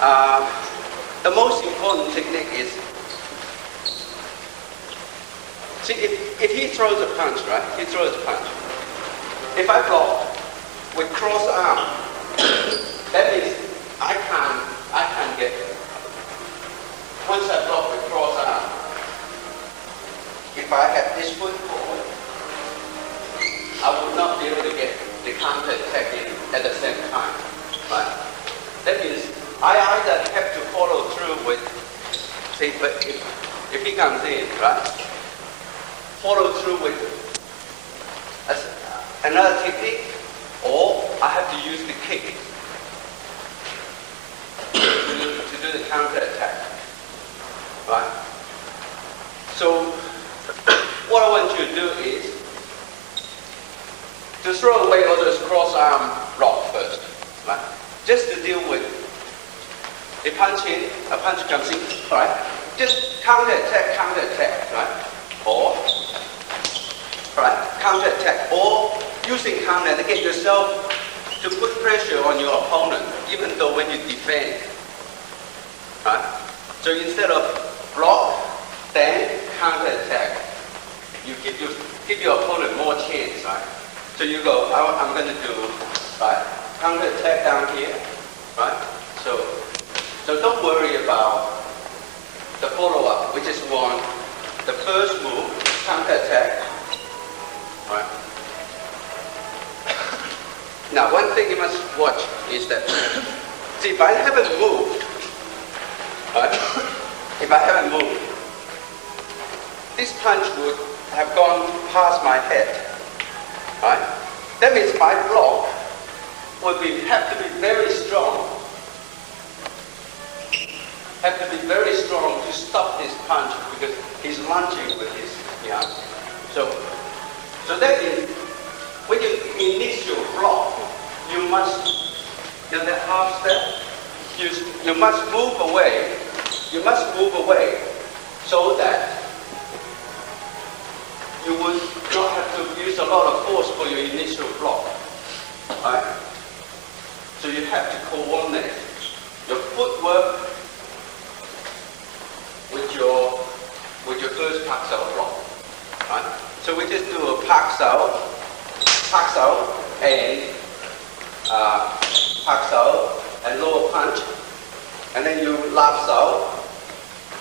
The most important technique is, see, if he throws a punch, right? He throws a punch. If I block with cross arm, that means I can't get. Once I block with cross arm, if I have this foot forward, I would not be able to get the counter attack in at the same time, right? That means I either have to follow through with, see, but if he comes in, right, follow through with another technique, or I have to use the kick to do the counter attack, right? So what I want you to do is to throw away all those cross arm block first, right? Just to deal with a punch in, a punch comes in, right? Just counter attack, right? Or, right, counter attack, or using counter to get yourself to put pressure on your opponent, even though when you defend, right? So instead of block, then counter attack, you give your opponent more chance, right? So you go, I'm going to do, right, counter attack down here, right? So don't worry about the follow-up. We just want the first move, counter attack, right? Now, one thing you must watch is that, see, if I haven't moved, right? If I haven't moved, this punch would have gone past my head, right? That means my block would have to be very strong. Have to be very strong to stop this punch because he's lunging with his arm. So that means when you initial block, you must, in that half step, you must move away. You must move away so that you would not have to use a lot of force for your initial block. Right? So you have to coordinate your footwork with your first pak sao block. Right? So we just do a pak sao, and lower punch, and then you lap sao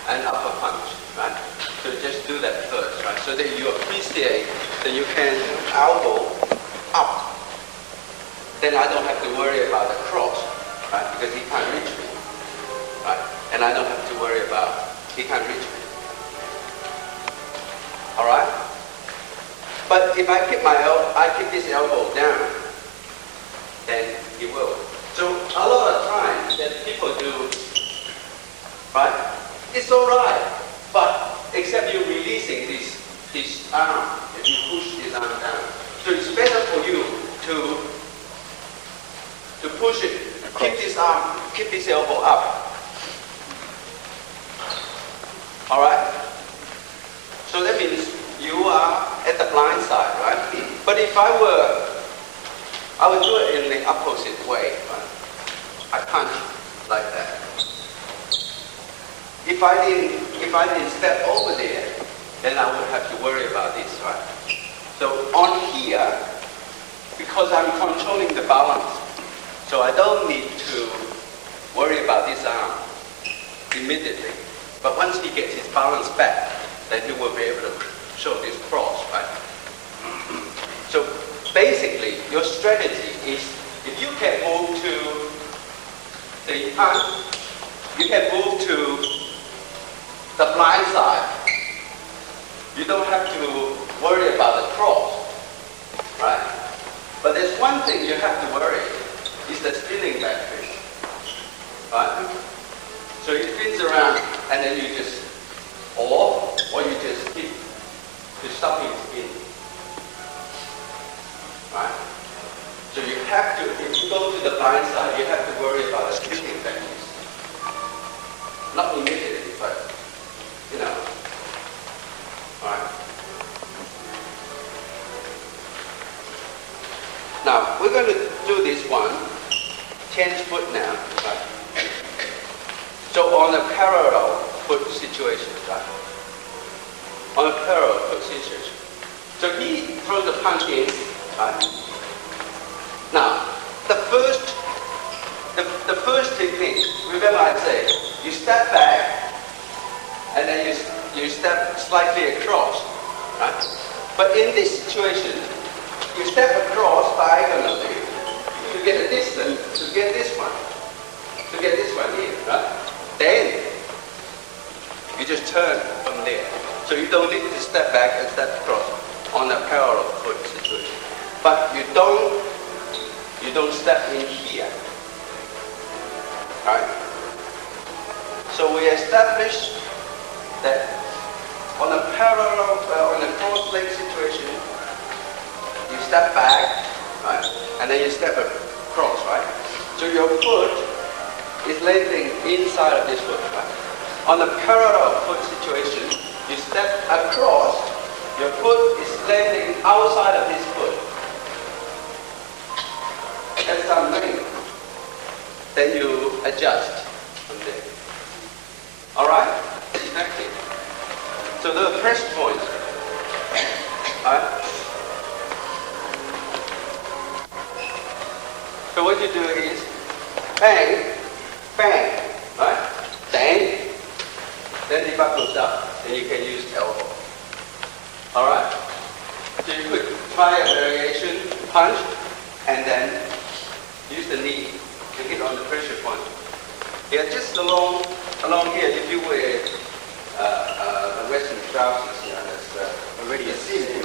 and upper punch. Right? So just do that first, right? So that you appreciate that you can elbow up. Then I don't have to worry about the cross, right? Because he can't reach me, right? And I don't have to worry about he can't reach me. All right? But if I keep this elbow down, then he will. So a lot of times that people do, right? It's all right, but except you're releasing this arm, and you push this arm down. So it's better for you to push it, keep this arm, keep this elbow up. All right? So that means you are at the blind side, right? But if I would do it in the opposite way, right? I punch like that. If I didn't step over there, then I would have to worry about this, right? So on here, because I'm controlling the balance, so I don't need to worry about this arm immediately. But once he gets his balance back, then he will be able to show this cross, right? So basically, your strategy is, if you can move to the punch, you can move to the blind side. You don't have to worry about the cross, right? But there's one thing you have to worry, is the spinning back twist, right? So he spins around, and then you just, or you just hit to stop him spinning, right? So you have to, if you go to the blind side, you have to worry about the spinning back twist. Not immediately, but, you know, right? Now, we're going to do this one, 10 foot now, right? So on a parallel foot situation, right? On a parallel foot situation. So he throws the punch in, right? Now, the first technique, remember I say, you step back and then you step slightly across, right? But in this situation, you step across diagonally to get a distance, to get this one here, right? Then you just turn from there. So you don't need to step back and step across on a parallel foot situation. But you don't step in here. Right? So we established that on a parallel, on a cross leg situation, you step back, right? And then you step across, right? So your foot is landing inside of this foot, right? On a parallel foot situation, you step across, your foot is landing outside of this foot. That's something. Then you adjust from there. Alright? Exactly. So the pressure points. Alright? So what you do is bang, bang, right? Bang. Then the butt goes up, and you can use elbow. Alright? So you could try a variation, punch, and then use the knee to hit on the pressure point. Yeah, just along here, if you wear the Western trousers, yeah, that's already a seam.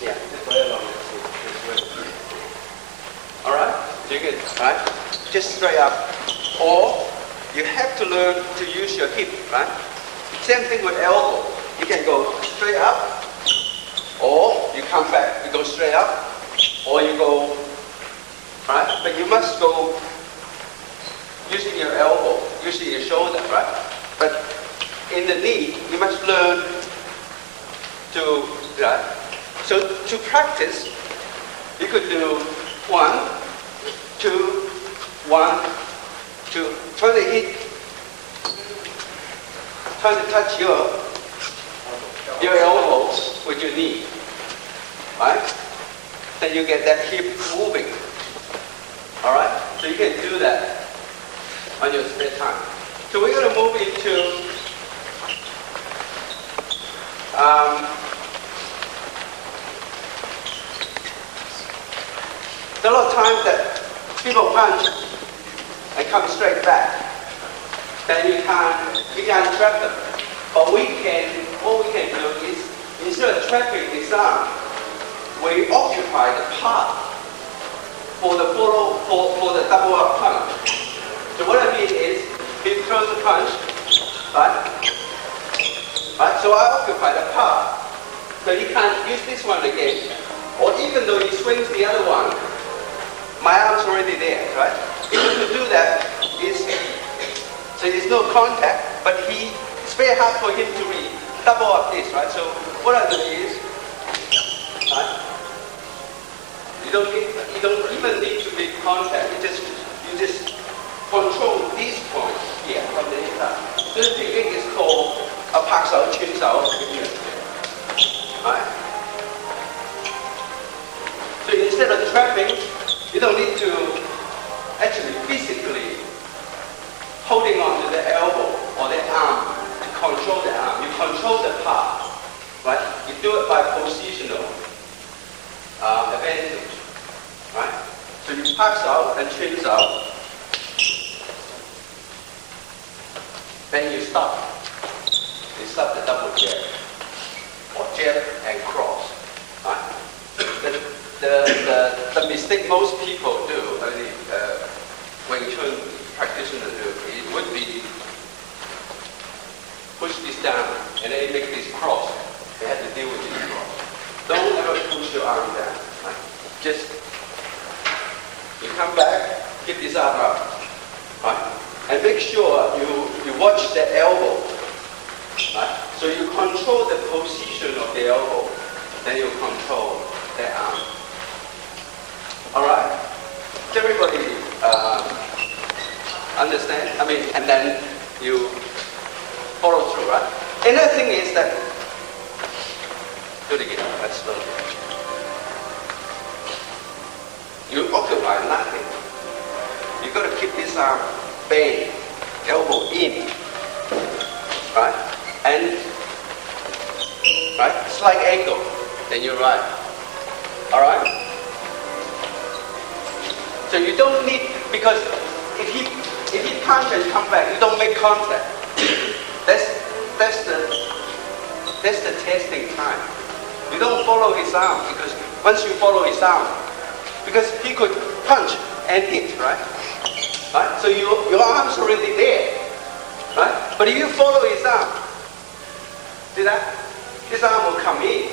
Yeah, just right along that seam. Alright? So you can, right? Just straight up. Or you have to learn to use your hip, right? Same thing with elbow. You can go straight up, or you come back. You go straight up, or you go, right? But you must go using your elbow, using your shoulder, right? But in the knee, you must learn to, right? So to practice, you could do 1, 2, 1, 2. Try to hit, try to touch your elbow with your knee, right? Then you get that hip moving. All right? So you can do that on your spare time. So we're going to move into there are a lot of times that people punch and come straight back. Then you can't trap them. But what we can do is, instead of trapping this arm, we occupy the path for the double up punch. So what I mean is, he throws a punch, right? Right? So I occupy the path. So he can't use this one again. Or even though he swings the other one, my arm's already there, right? Even to do that is, so there's no contact, but it's very hard for him to double up this, right? So what I do is, right? You don't even need to make contact. You just control these points here from the inside. This technique is called a pak sao, chin sao technique. Right? So instead of trapping, you don't need to actually physically holding on to the elbow or the arm to control the arm. You control the path, right? You do it by positional advantage, right? So you pass out and chins out, then you stop. You stop the double jab, or jab and cross, right? The mistake most people do, Wing Chun practitioners do, it would be push this down and then make this cross. They have to deal with this cross. Don't ever push your arm down. Right? Just you come back, get this arm up, right? And make sure you watch the elbow. Right? So you control the position of the elbow, then you control the arm. All right? Does everybody understand? I mean, and then you follow through, right? Another thing is that, do it again, let's slow down. You occupy nothing. You got to keep this arm bent, elbow in, right? And, right, slight angle, then you're right. All right? So you don't need, because if he punch and come back, you don't make contact. That's the testing time. You don't follow his arm, because once you follow his arm, because he could punch and hit, right? Right? So your arm's already there, right? But if you follow his arm, see that? His arm will come in.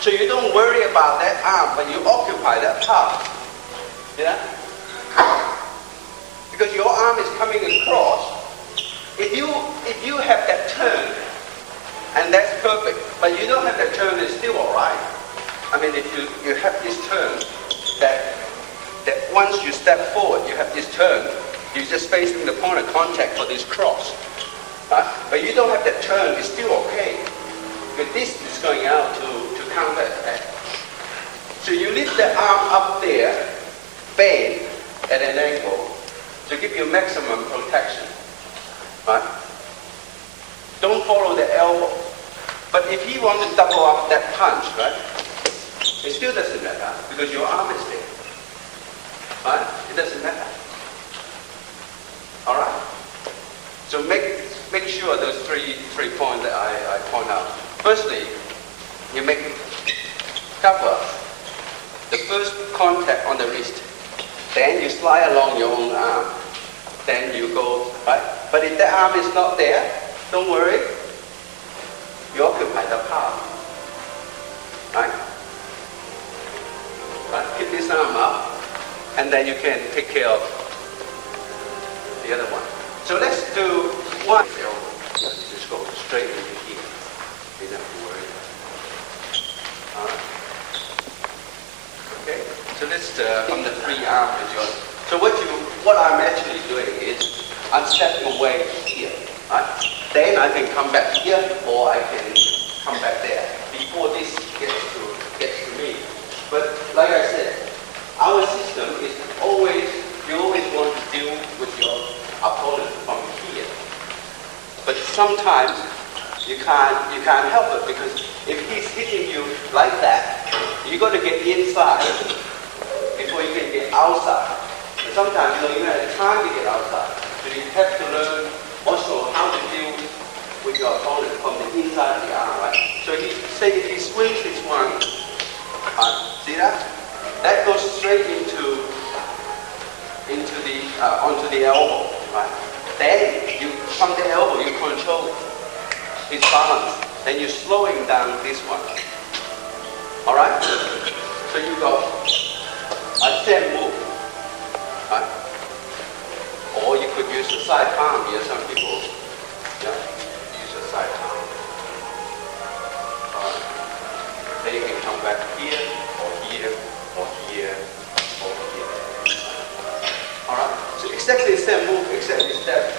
So you don't worry about that arm, but you occupy that part. See that? Because your arm is coming across. If you have that turn, and that's perfect, but you don't have that turn, it's still all right. I mean, if you have this turn, that once you step forward, you have this turn, you're just facing the point of contact for this cross. Right? But you don't have that turn, it's still okay. Because this is going out to counter attack. So you lift the arm up there, bend at an angle, to give you maximum protection. Right? Don't follow the elbow. But if he wants to double up that punch, right? It still doesn't matter because your arm is there. Right? It doesn't matter. All right. So make sure those three points that I point out. Firstly, you make cover the first contact on the wrist. Then you slide along your own arm. Then you go, right? But if the arm is not there, don't worry. You occupy the palm. Right? Right? Keep this arm up, and then you can take care of the other one. So let's do one. Just go straight into here. You don't have to worry. All right. Okay. So let's on the free arm is yours. So what I'm actually doing is I'm stepping away here. Right? Then I can come back here, or I can come back there before this gets to me. But like I said, our system is you always want to deal with your opponent from here. But sometimes you can't help it, because if he's hitting you like that, you got to get inside before you can get outside. And sometimes you don't even have time to get outside. So you have to learn also how to deal with your opponent from the inside of the arm, right? So say if he swings this one, see that? That goes straight onto the elbow, right? Then from the elbow you control his balance. Then you're slowing down this one. All right? So you got a same move, right? Or you could use the side palm here. Some people use the side palm. All right. Then you can come back here, or here, or here, or here. All right. So exactly the same move, except you step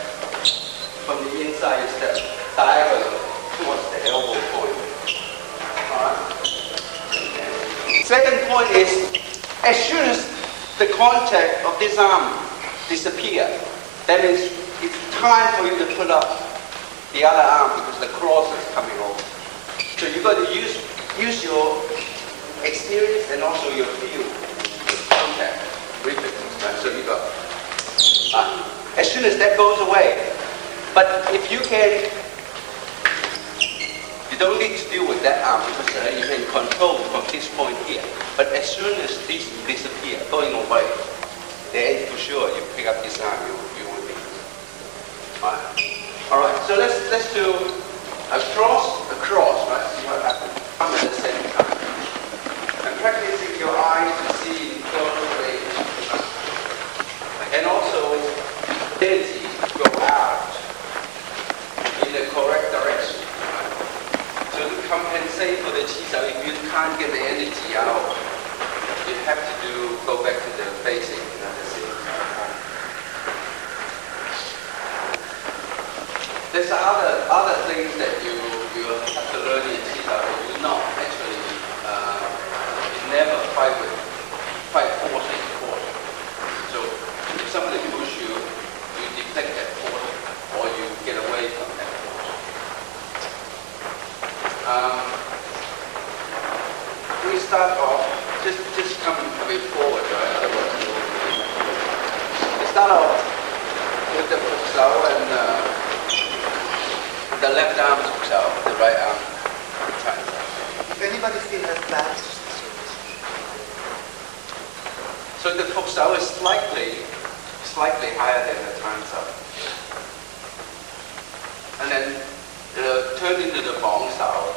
from the inside, you step diagonal towards the elbow point. All right. Second point is, as soon as the contact of this arm disappears, that means it's time for you to put up the other arm, because the cross is coming over. So you've got to use your experience and also your feel to contact reflexes, right? So you got as soon as that goes away. But if you don't need to deal with that arm, because you can control from this point here. But as soon as this disappears, going away, then for sure you pick up this arm, you will be. All right. So let's do a cross, right? See what happens. At the same time. And practicing your eyes to see in close range. And also energy go out in the correct direction. Right? So to compensate for the qi, if you can't get the energy out, you have to go back to the basic. there's other things that you have to learn in Sita that you not actually you never fight force in force. So if somebody push you, you deflect that force or you get away from that force. We start off just coming a bit forward, right? Otherwise, we start off with the Fuk Sao and the left arm Fuk Sao, the right arm Chan Sao. If anybody still has that, so the Fuk Sao is slightly higher than the Chan Sao. And then turn into the Bong Sao.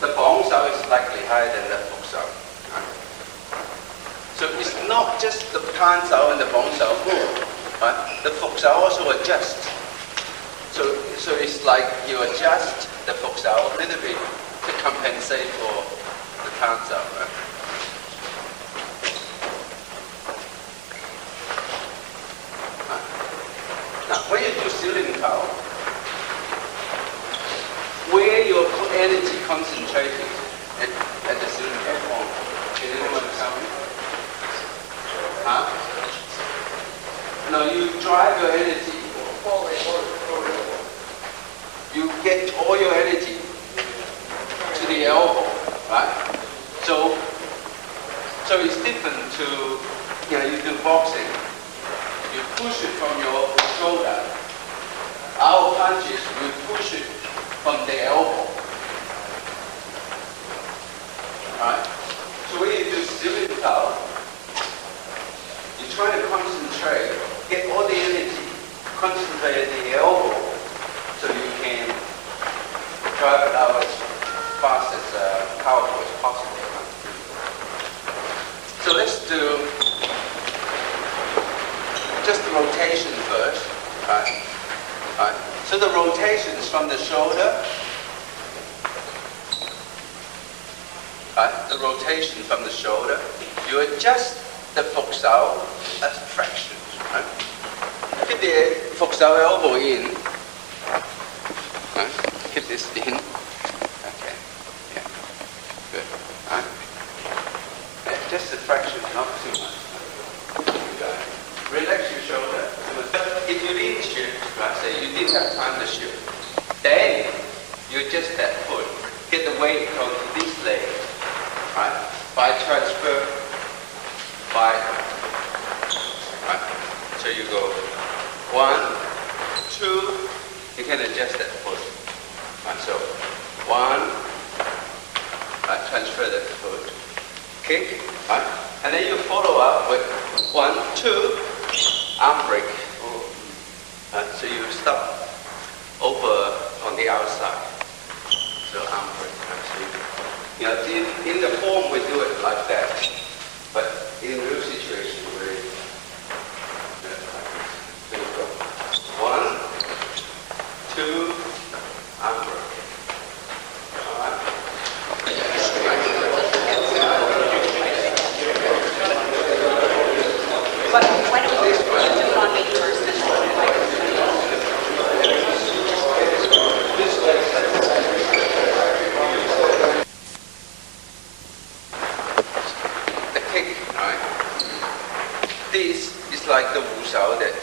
The Bong Sao is slightly higher than the Fuk Sao. So it's not just the Chan Sao and the Bong Sao move, right? The Fuk Sao also adjusts. So it's like you adjust the Fuk Sao a little bit to compensate for the Chan Sao, right? Now, when you do ceiling cow, where your energy concentrated at the ceiling cow form, can anyone tell me? Huh? No, you drive your energy. You get all your energy to the elbow, right? So it's different to, you do boxing. You push it from your shoulder. Our punches, we push it from the elbow. Right? So when you do ceiling cow, you try to concentrate, get all the energy, concentrate at the elbow, so you can drive it out as fast as powerful as possible. So let's do just the rotation first. Right? Right. So the rotation is from the shoulder. Right? The rotation from the shoulder. You adjust the Fuk Sao as fractions. Right? Keep the Fuk Sao elbow in. Right? Keep this in. Okay. Yeah. Good. Right? Yeah, just a fraction, not too much. Relax your shoulder. If you didn't shift, right, say you didn't have time to shift, then you adjust that foot, get the weight from this leg, right? By transfer, right? So you go 1, 2, you can adjust that foot. Right, so 1, right, transfer that foot, kick, right? And then you follow up with 1, 2, arm break. So you stop over on the outside. So arm break. So in the form we do it like that, but in real situation we go 1, 2, arm break. All right. But why don't we do it on me first? The kick, right? This is like the Wu Sao that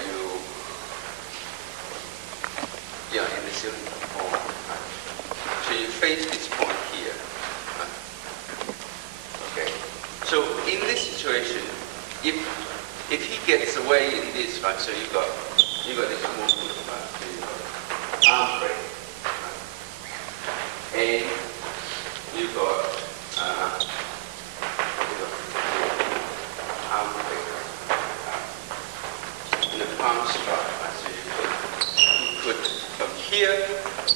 in the ceiling form. Right? So you face this point here. Right? Okay. So in this situation, if he gets away in this, right? So you got this movement, right? So you got arm break, right? And you got arm break, and the palm strike, right? So you could from here,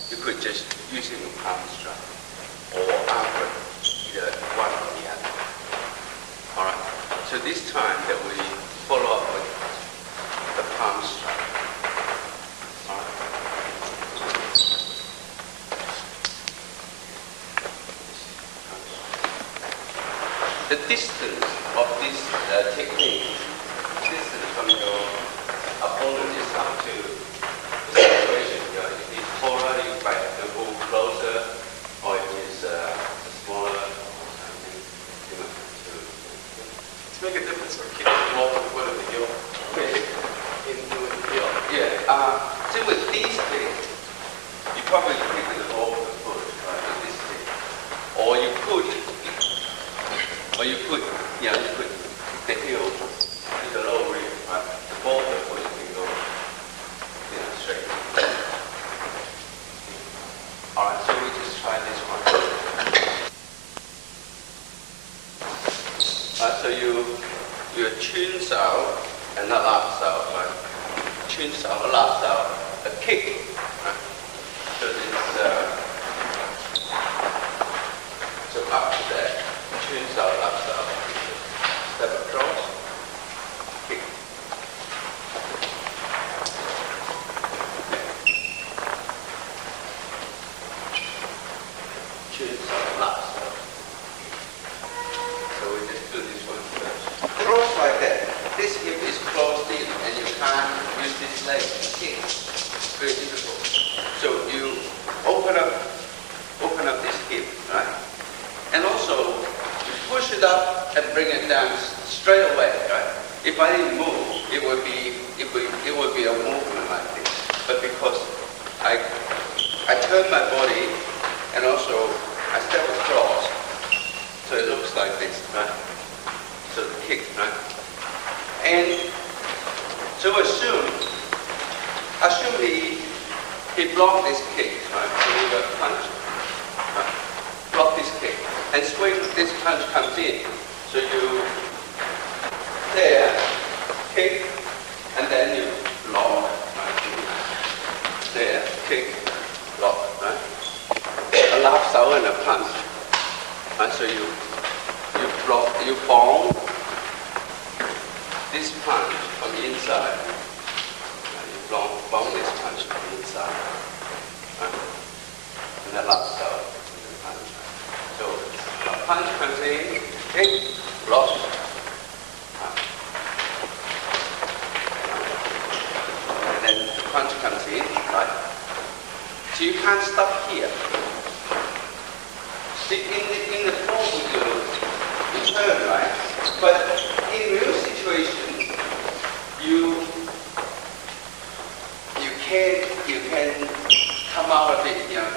you could just using the palm strike or arm break, either one or the other. All right. So this time that we follow up with the palm strike. All right. The distance of this technique, distance from your opponent is up to the situation. You need to Chun Sao, La Sao, a kick. Right? So this, so up to that, Chun Sao, La Sao, step across, kick. Chun Sao, La Sao. So we just do this one first. Cross like that. This hip is closed in and you can't use this leg to kick. It's very difficult. So you open up this hip, right? And also you push it up and bring it down straight away, right? If I didn't move, it would be a movement like this. But because I turn my body and also I step across, so it looks like this, right? So the kick, right? And so assume he blocked this kick, right? So you got punch, right? Block this kick, and swing. This punch comes in. So you there, kick, and then you block, right? There, kick, block, right? A lap sao and a punch, right? So you block, you bong this punch from the inside. You bong this punch from the inside. Right? And that lap sao, punch. So a punch comes in, kick, block. And then the punch comes in, right? So you can't stop here. See, in the form you turn, right? But in real situation, you can come out of it, you know,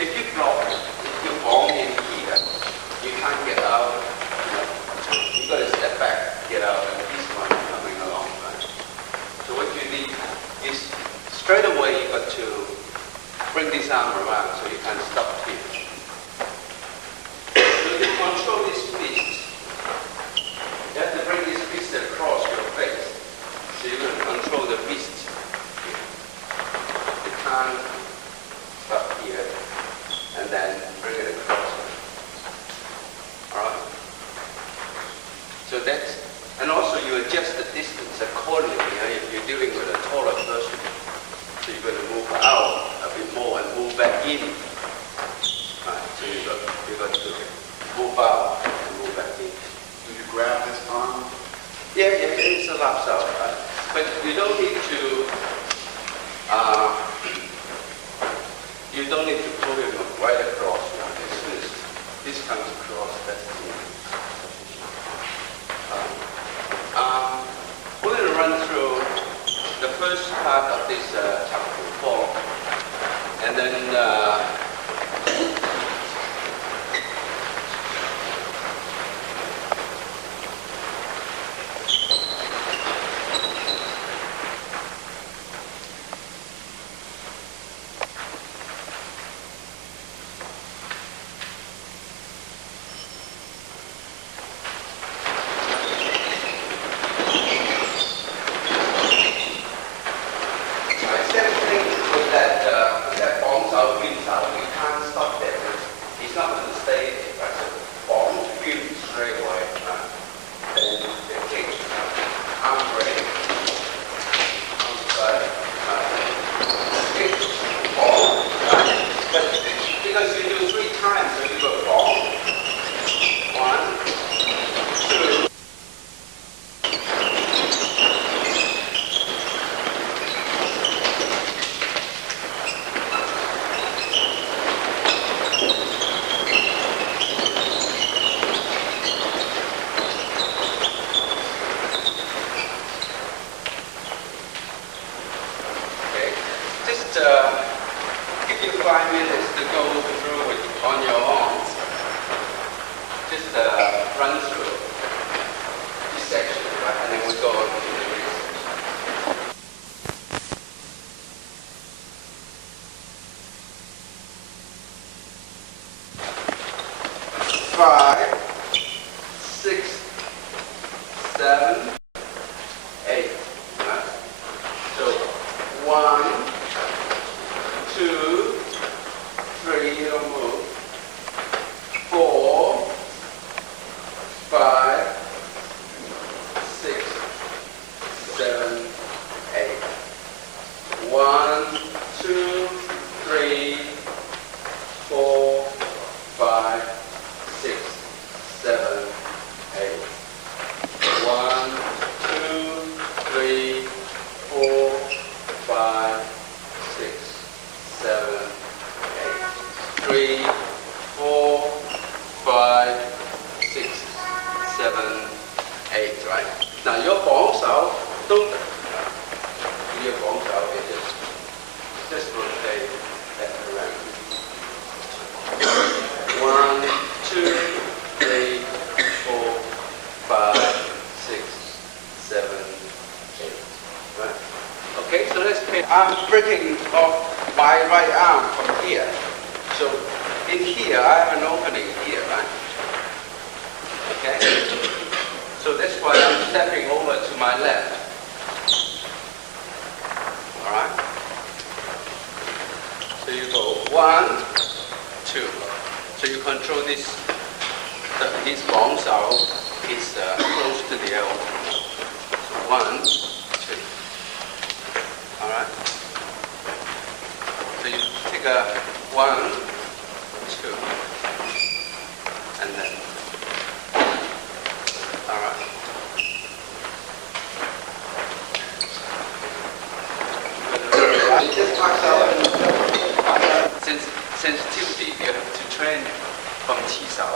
if you block, if you bong in here, you can't get out, you know, you got to step back, get out, and this one coming along, right? So what you need is straight away you got to bring this arm around so you can't stop here. So to control this fist, you have to bring this fist across your face. So you're going to control the fist. You can't stop here and then bring it across. Alright? So that's, and also you adjust the distance accordingly, you know, if you're dealing with a taller person. So you're going to move out a bit more and move back in. Right, so you got to move out and move back in. Do you grab this arm? Yeah, it's a lap sao, right? But you don't need to pull him right across. Right? As soon as this comes across, that's the we're going to run through the first part of this chapter 4, and then give you 5 minutes to go through it on your own. Just run through this section, right? And then we'll go on to the research. 5, 6, 7, 8. Right? So So let's say I'm breaking off my right arm from here. So in here, I have an opening here, right? Okay? So that's why I'm stepping over to my left. All right? So you go 1, 2. So you control this. His long sow is close to the elbow. So 1, 2. All right? So you take a 1, 2, and then. All right. Sensitivity, you have to train from Qi-sao.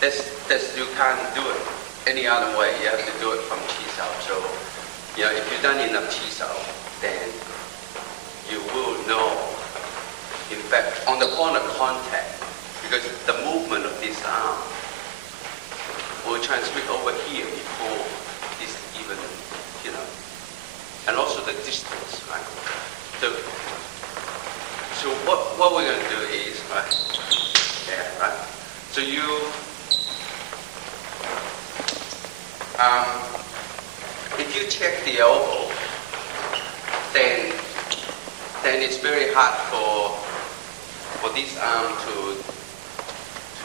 That's you can't do it any other way. You have to do it from Qi-sao. So, if you've done enough Qi-sao, then you will know. In fact, on the point of contact, because the movement of this arm will transmit over here before this even, and also the distance, right? So what we're going to do is, right, right? So if you check the elbow, then it's very hard for this arm to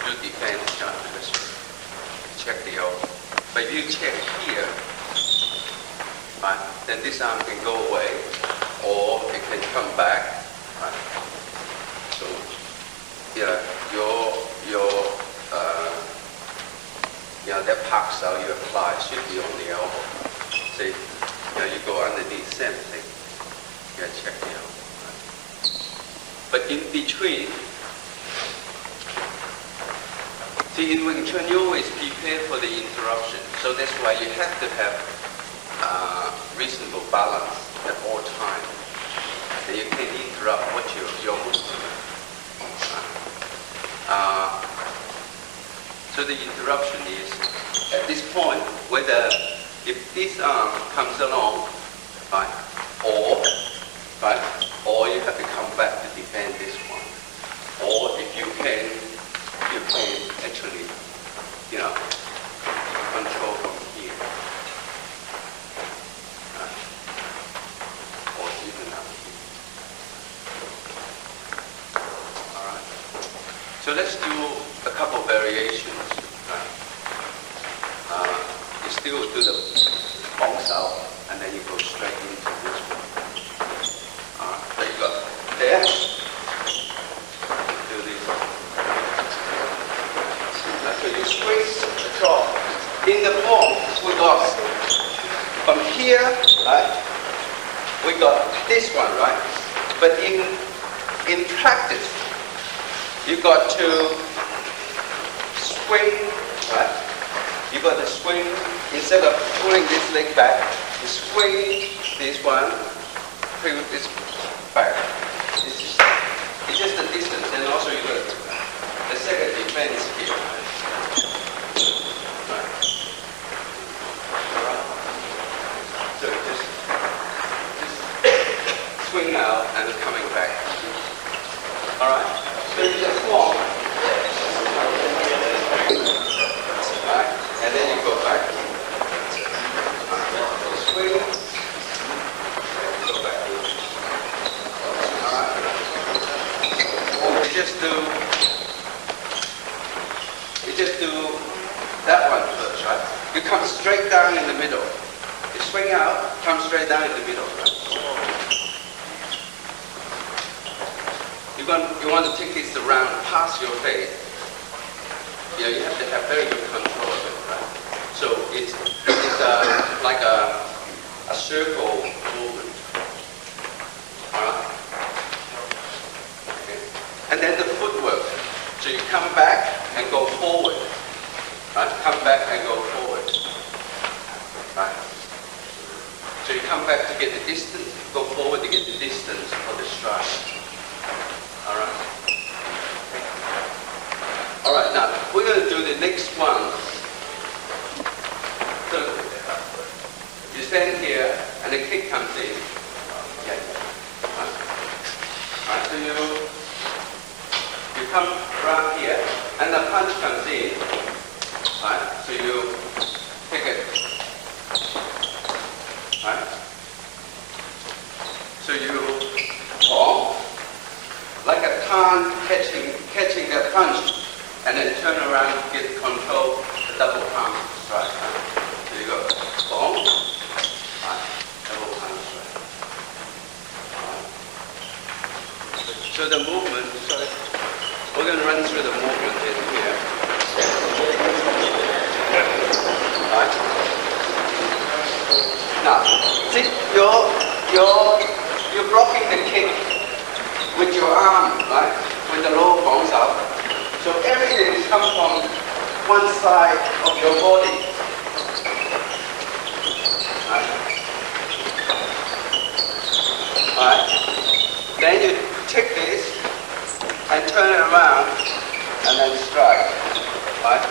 do defense, because you check the elbow. But if you check here, right, then this arm can go away, or it can come back. Right. So, that park style you apply should be on the elbow. So, you go underneath, same thing. You gotta check the elbow. Right. But in between, see, in Wing Chun, you always prepare for the interruption. So that's why you have to have reasonable balance at all times. And you can interrupt what your movement. So the interruption is at this point whether if this arm comes along, right, or you have to come back to defend this one, or if you can actually, control from here, or even up here. All right. So let's do a couple variations. You still do the bounce out, and then you go straight into this one. So you got there. Do this. So you squeeze across. In the form, we got from here, right? We got this one, right? But in practice, you got to swing, right? You got to swing, instead of pulling this leg back, you swing this one, pull this back. It's just the distance, and also you got the second defense here. Right. So just swing out and coming back. All right? So you just walk. Right? And then you go back. Swing. Go back. All right? You just do that one first, right? You come straight down in the middle. You swing out, come straight down in the middle, right? You want to take this around past your face. You have to have very good control of it, right? So it's like a circle movement. All right? Okay. And then the footwork. So you come back and go forward. Right? Come back and go forward. Right? So you come back to get the distance, go forward to get the distance for the stride. All right. All right. Now we're going to do the next one. So you stand here, here, and the kick comes in. Yeah. Right, so you come around here, and the punch comes in. Right, so you take it. Right. So you palm like a tan catching that punch, and then turn around, get control the double palm strike. Right? So you go palm, right, double palm strike. Right. So the movement. So we're going to run through the movement in here. Right. Now, see, you're blocking the kick with your arm, right? When the low bounce out. So everything comes from one side of your body. Right? Right. Then you take this and turn it around and then strike. Right?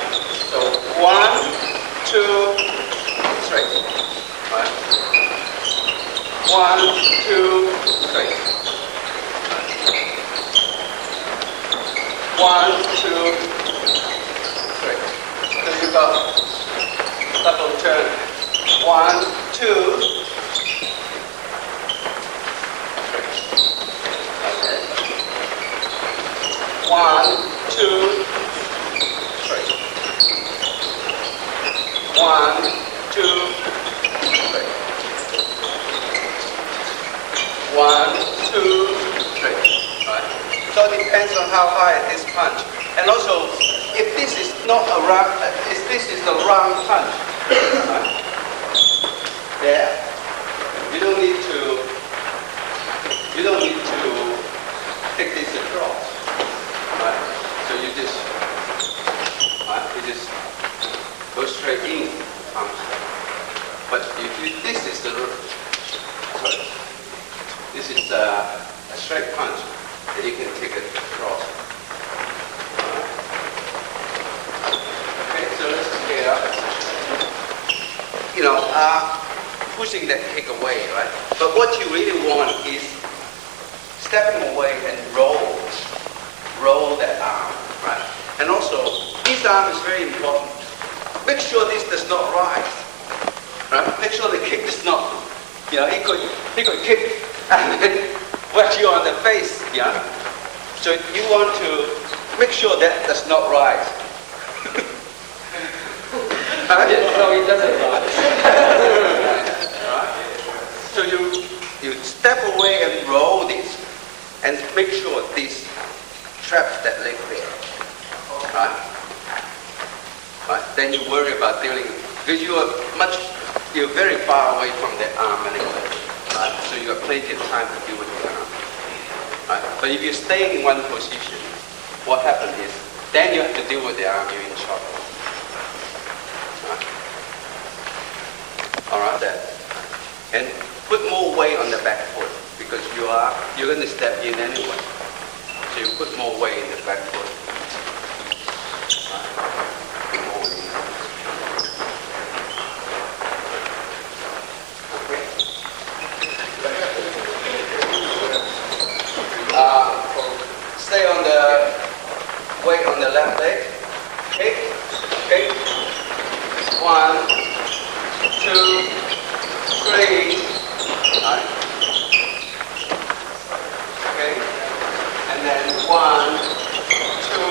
So 1, 2, 3. Right? 1, 2, 3. 1, 2, 3. So you got double turn. 1, 2, 3. Okay. 1, 2, 3. 1, 2, 3. 1, 2, 3. Right. So it depends on how high this punch. And also, if this is not a round, if this is the round punch, right, there, you don't need to take this across, right? So you just go straight in, punch. But if this is a straight punch, then you can take it across. Okay, so let's get up. Pushing that kick away, right? But what you really want is stepping away and roll that arm, right? And also, this arm is very important. Make sure this does not rise, right? Make sure the kick does not, he could kick and then whack you on the face, yeah? So you want to make sure that does not rise. So it doesn't rise. Right? So you step away and roll this, and make sure this traps that leg there. Right? Right? Then you worry about dealing, because you're very far away from the arm anyway. Right? So you have plenty of time to deal with the arm. Right? But if you stay in one position, what happens is, then you have to deal with the arm, you're in trouble. Right? All right, then. And put more weight on the back foot, because you're going to step in anyway. So you put more weight in the back foot. Right? Put more weight in. Stay on the weight on the left leg. Kick, kick. 1, 2, 3. Right. Okay. And then 1, 2,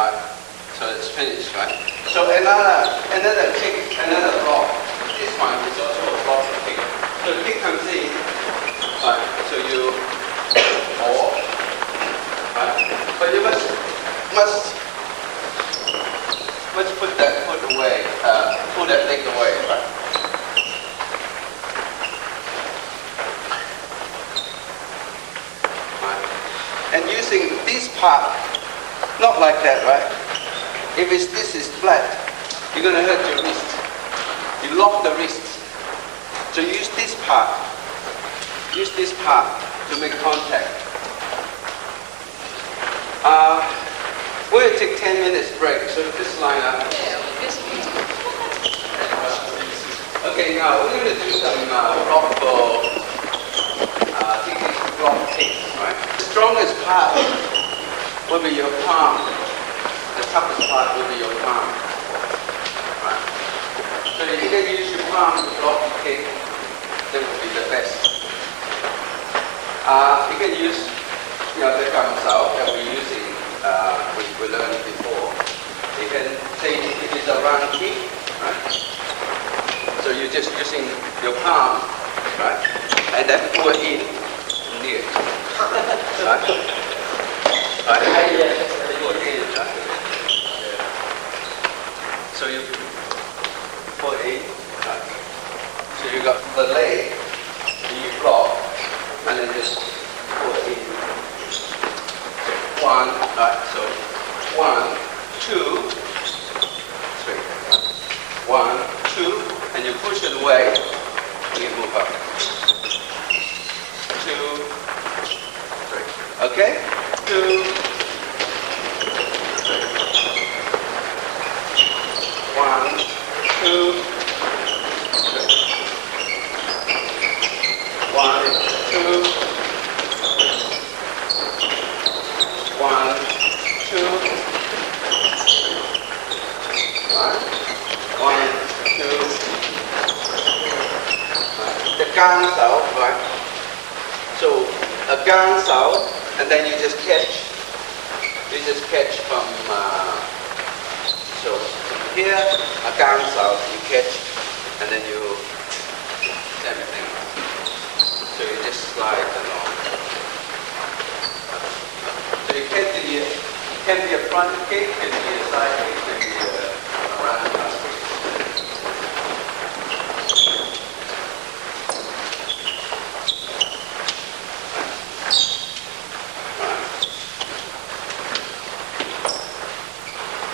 Right. So it's finished, right? So another kick, another block. This one is also a block kick. So the kick comes in, right? So you or right? But you must put that foot away, pull that leg away, right? And using this part, not like that, right? If this is flat, you're going to hurt your wrist. You lock the wrist. So use this part. Use this part to make contact. We'll take 10 minutes break, so just line up. Okay, now we're going to do some block kicks, right? The strongest part will be your palm. The toughest part will be your palm. Right? So if you can use your palm to block the kick, that will be the best. You can use the gum sao that we're using, we learned before. You can take if it's a round kick, right? So you're just using your palm, right? And then pull it in near. Right? Right? Pull it in, right? So you pull it in, right? So you got the leg, you block, and then just pull it in. One, right? So 1, 2, 3. 1, 2, and you push it away, and you move up. 2, 3. Okay? 2, 3. 1, 2, 3. 1, 2, 1, 2, 1, 2. The Zhāng Zhuóqìng, right? So a Zhāng Zhuóqìng, and then you just catch. You just catch from so from here a Zhāng Zhuóqìng you catch, and then you everything. So you just slide along. So you can be a front kick, can be a side kick, can be a roundhouse kick.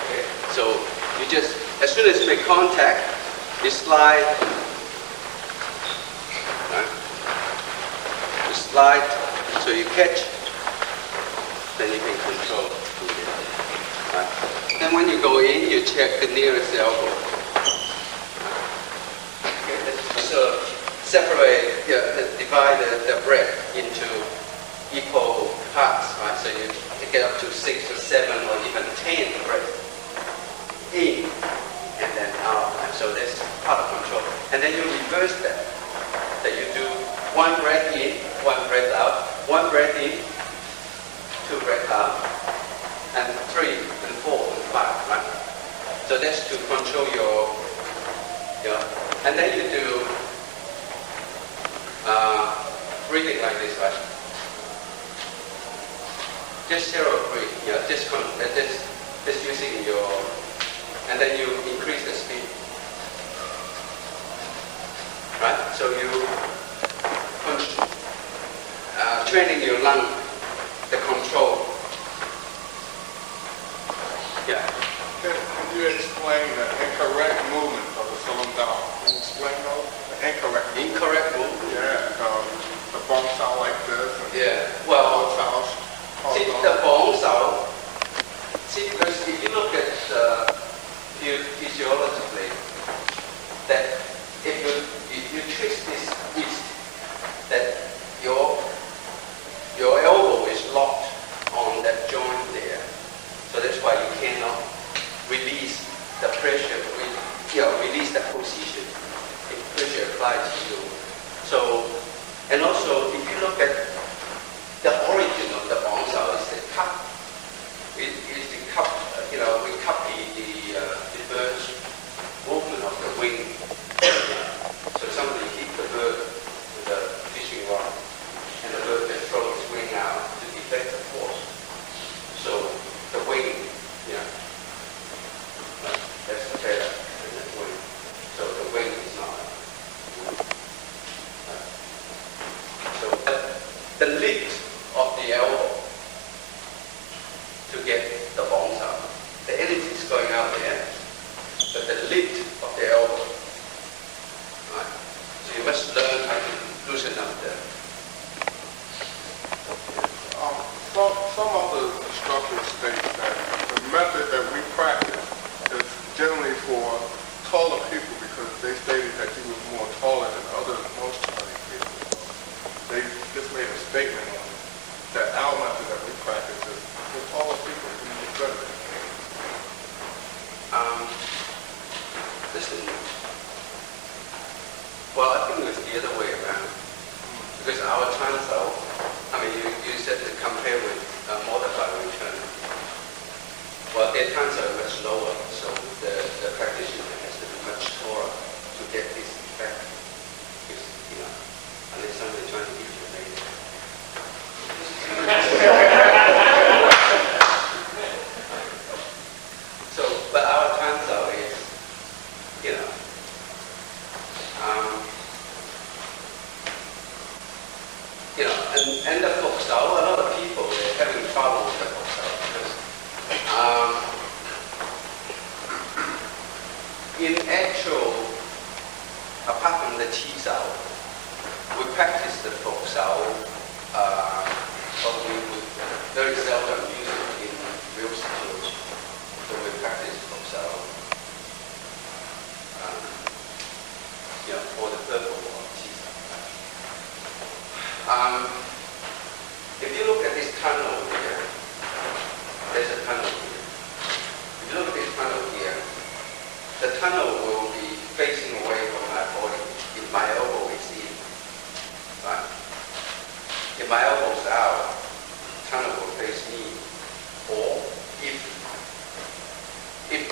Okay. So you just, as soon as you make contact, you slide. Right? You slide, so you catch. Then you can control. Right? Then when you go in, you check the nearest elbow. Okay. So separate, divide the breath into equal parts. Right? So you get up to 6 or 7 or even 10 breaths in and then out. And so that's part of control. And then you reverse that. That you do 1 breath in, 1 breath out, 1 breath in, 2 breaths out, and 3 and 4 and 5, right? So that's to control your and then you do breathing like this, right? Just shallow breathe, just using your, and then you increase the speed, right? So you training your lung. The control. Yeah. Can you explain the incorrect movement of the Salam down? Can you explain those? The incorrect movement. Incorrect movement? Yeah. The bone sound like this. Yeah. Well, see the bone sound. See, because if you look at physiologically, that if you twist this wrist, that your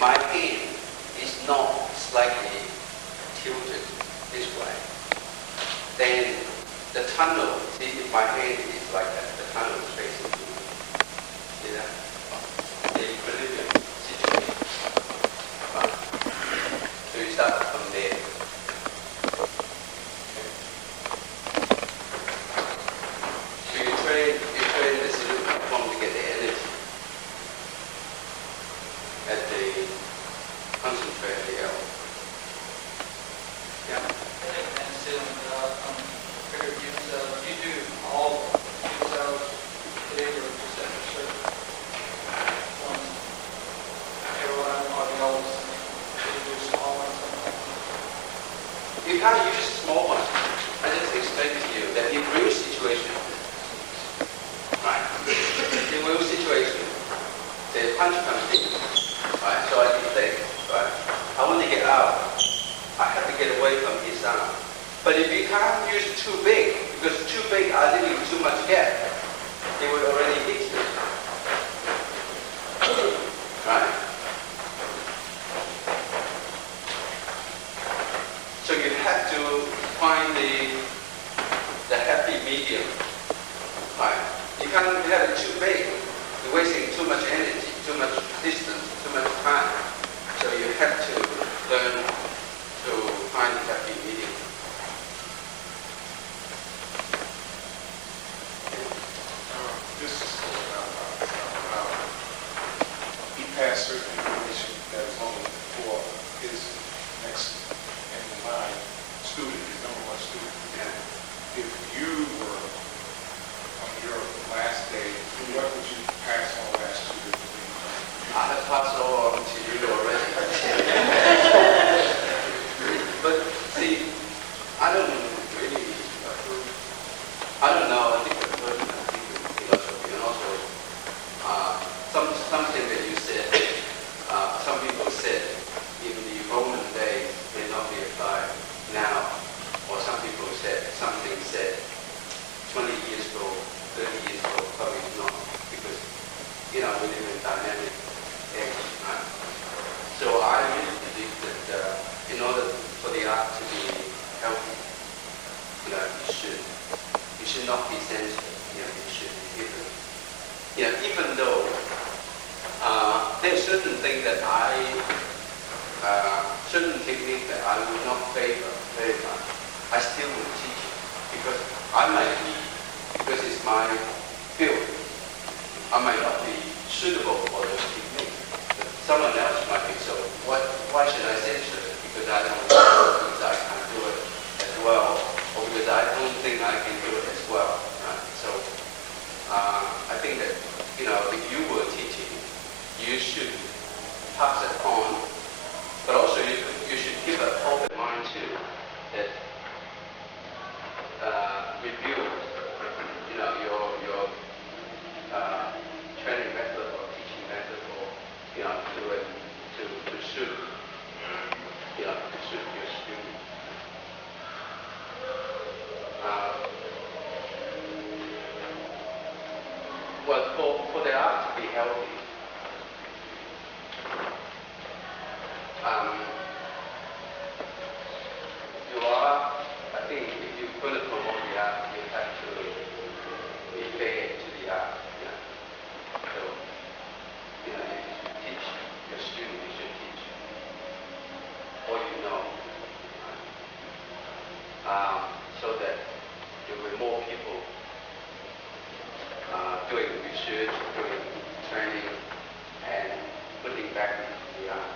my hand is not slightly tilted this way, then the tunnel, see if my hand is like that, the tunnel is facing me. See that? The equilibrium situation. Right. So you start from there. Okay. So you train the salute form to get the energy at the concentrate the L. Yeah. And still, you do all yourselves today or just at a certain one? Everyone or the others? You do small ones sometimes? You can't use small ones. I just explained to you that in real situation, right? In real situation, the punch comes in, right? So I deflect, right? I want to get out. I have to get away from his arm. But if you can't use too big, because too big are leaving too much gap, it will already hit you. Right? So you have to find the happy medium. Right? You can't have it too big. You're wasting too much energy, too much distance, too much time. So you have to learn to find the happy medium. This is about he passed certain information that was only for his next in mind student, his number one student. Yeah. If you were on your last day, what would you pass on last year? I have passed it all on to you already. But see, I don't know. I think the person, I think the philosophy, and also something that you said. Some people said in the Roman days may not be applied now, or some people said something said 20 years ago, 30 years ago, probably not, because we live in a dynamic age, right? So I really believe that in order for the art to be healthy, you should not be sensitive. You should be given. Even though there are certain things that certain techniques that I will not favor very much, I still will teach it because I might be, because it's my field, I might not be suitable for those techniques. But someone else might be. So why should I censor it? Because I don't know, because I can't do it as well, or because I don't think I can do it as well. Right? So I think that if you were teaching, you should pass it on, but also you should give an open mind too that review your training method or teaching method, or to suit your student. Well, for the art to be healthy, I think if you're going to promote the art, you have to be fair to the art. So, if you teach your student, you should teach what you know. So that there will be more people doing research, doing training, and putting back into the art.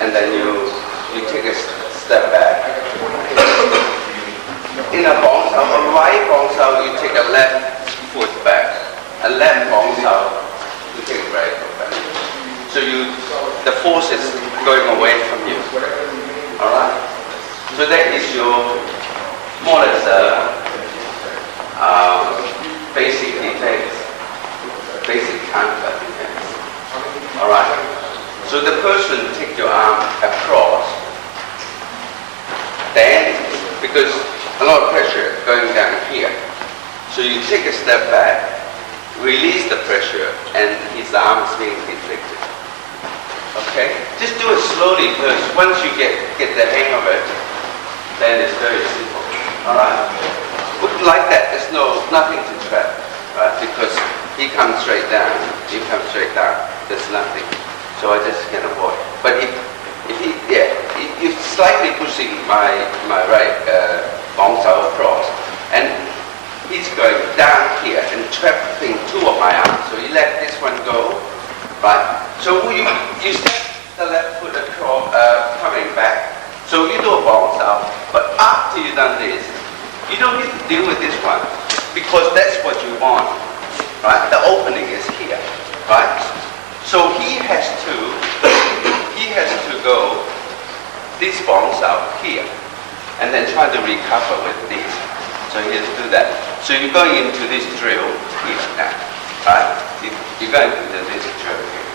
And then you take a step back. left foot back, and left bong sao, you take right foot back. So the force is going away from you. All right. So that is your more or less basic defense, basic counter defense. All right. So the person take your arm across, then because a lot of pressure going down here, so you take a step back, release the pressure, and his arm is being deflected. Okay? Just do it slowly first. Once you get the hang of it, then it's very simple. Alright? Like that, there's nothing to trap, right? Because he comes straight down, you come straight down, there's nothing. So I just can avoid. But if you're slightly pushing my right bong sao across, and he's going down here and trapping two of my arms. So you let this one go, right? So you step the left foot across, coming back. So you do a bong sao, but after you've done this, you don't need to deal with this one because that's what you want, right? The opening is here, right? So he has to go this bong sao here, and then try to recover with this. So he has to do that. So you're going into this drill here now, right? You're going into this drill here.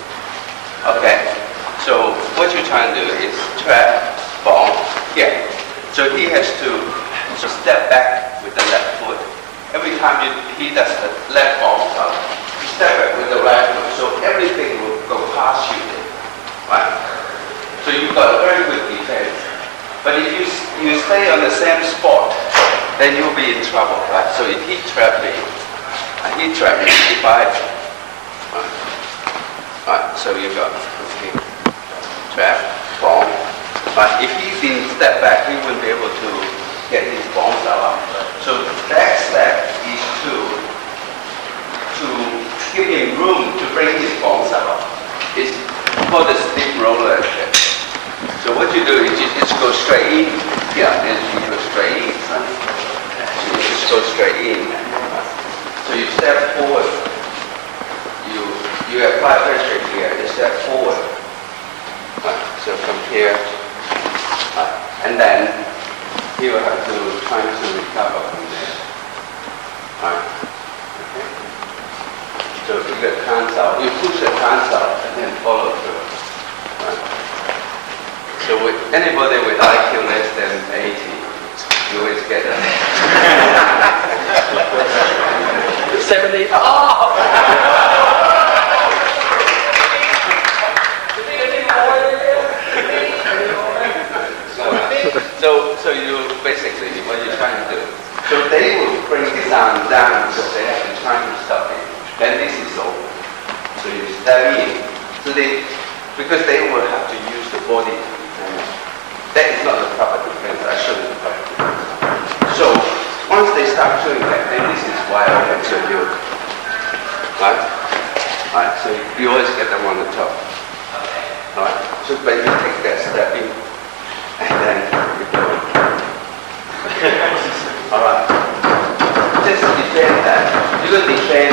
Okay. So what you're trying to do is trap bong here. So he has to step back with the left foot. Every time he does the left bong sao, you step back with the right foot. So everything will go past you, right? So you've got a very good defense. But if you stay on the same spot, then you'll be in trouble, right? So if he trapped me, if I, right, so you got, okay, trap, bomb. But if he didn't step back, he wouldn't be able to get his bombs out. So that step is to give him room to bring his bombs out. It's called the steam roller effect. So what you do is you just go straight in. Yeah, and you go straight in. So you just go straight in. So you step forward. You apply pressure here. You step forward. So from here, and then he will have to try to recover from there. Okay. So you get hands out. You push the hands out and then follow through. So with anybody with IQ less than 80, you always get that. 70. Oh! So you basically, what you're trying to do, so they will bring his arm down because they have been trying to stop it. Then this is over. So you step in. So because they will have to use the body to defend. That is not the proper defense. I show you the proper defense. So once they start doing that, then this is wide open. So you, right? Right. So you always get them on the top. Right. So but you take that step in, and then you go. All right. Just defend that. You're going to defend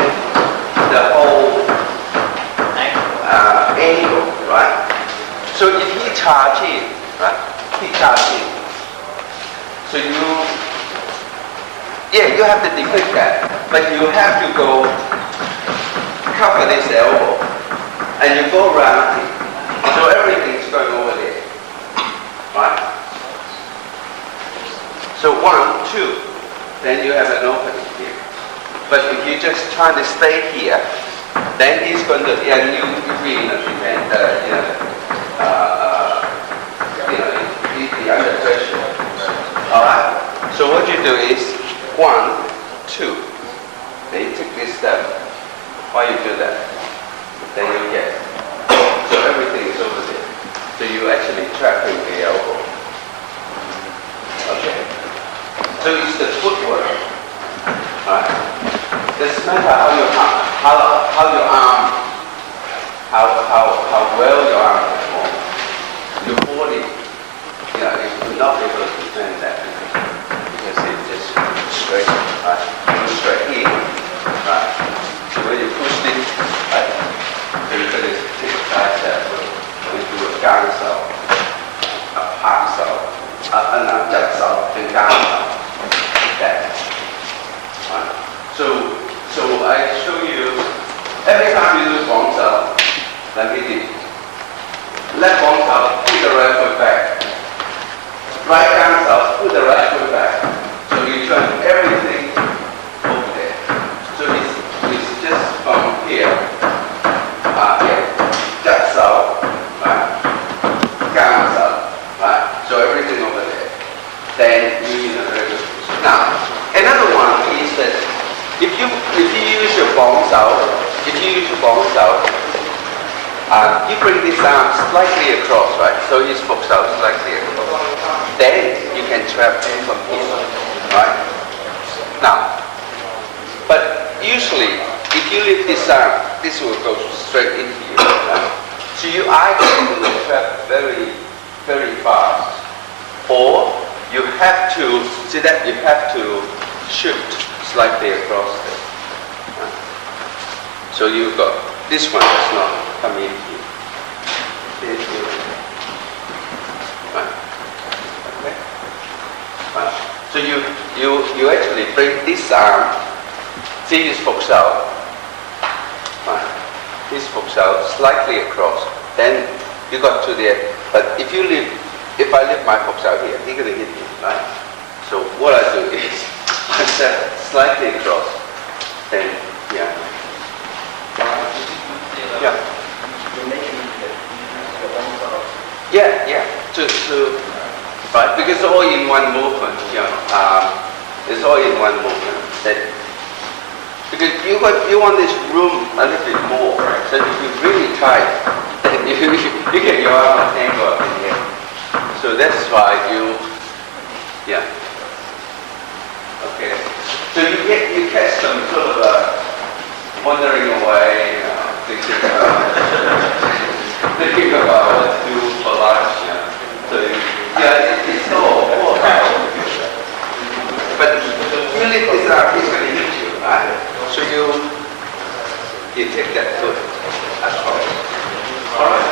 the whole angle, right? So if he charge in, right? He charge in. So you have to defend that, but you have to go cover this elbow, and you go around it. So everything's going over there, right? So 1, 2, then you have an opening here. But if you just try to stay here, then he's going to, and you defend, he's under pressure. All right. So what you do is 1, 2. Then you take this step. Why you do that? Then you get. So everything is over there. So you actually trapping the elbow. Okay. So it's the footwork. Right? Doesn't matter how your arm, how well your arm performs. Your body, it will not be able to defend that because it's just straight, right? Straight in. จับเสาเป็นกลางเสา that. So I show you every time you do bong sao, like we did. Left bong sao, put the right foot back. Right down sao, put the right foot back. So you turn everything over there. So it's just from here. Here. Jab sao, right? Gang sao, right? So everything over there. Then you use a very good position. Now, another one is that if you use your bong sao, you bring this arm slightly across, right? So you spoke out slightly across. Then you can trap from here, right? Now, but usually, if you lift this arm, this will go straight into you. Right? So you either trap very, very fast, or you have to see that you have to shift slightly across there. Right? So you've got this one does not come in here. Right? Okay. Right. So you actually bring this arm, see this folks out. Right. This folks out slightly across. Then you got to there. But if I lift my folks out here, he's gonna hit me, right? So what I do is I step slightly across. Then yeah. Yeah. Yeah. Right, because it's all in one movement. It's all in one movement. Because you want this room a little bit more, right? So if you're really tight, then you get your arm tangled up in here. So that's why yeah. Okay. So you catch them sort of wandering away, thinking about what to do for lunch. So it's all about. But really, this arm is going to hit you, right? So you take that foot as well. All right.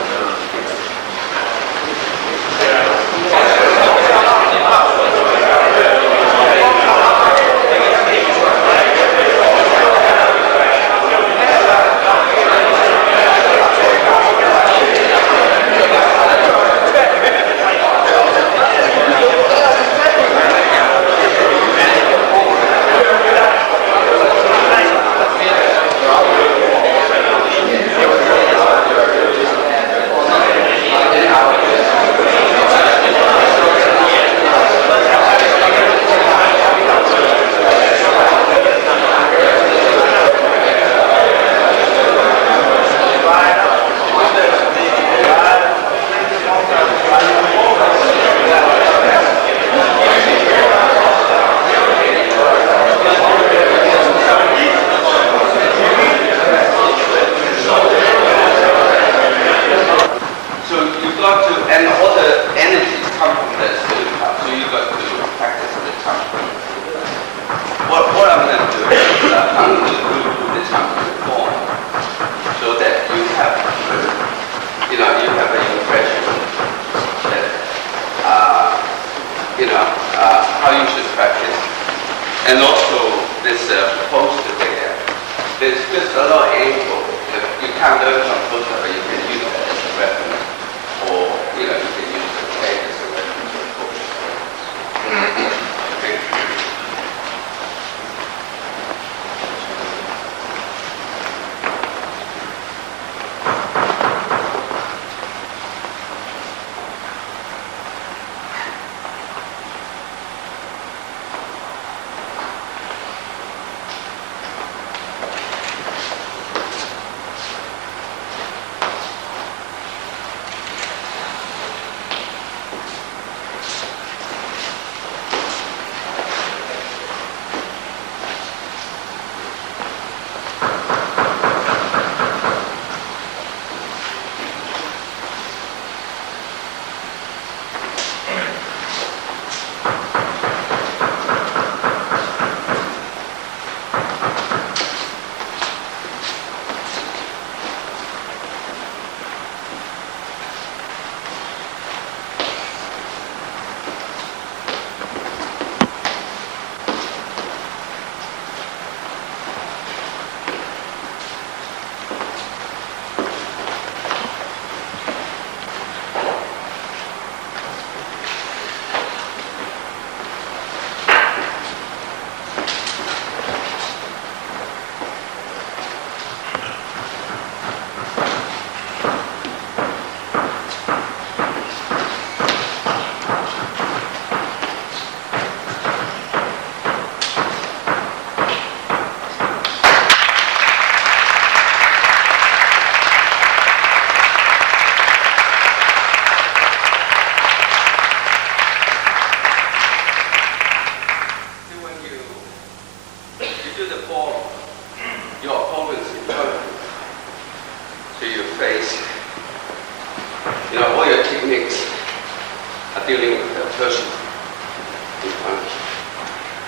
And also this poster there, there's just a lot of angle. You can't learn from poster, but you can use that as a reference, or you can use the page as a reference for poster. Okay.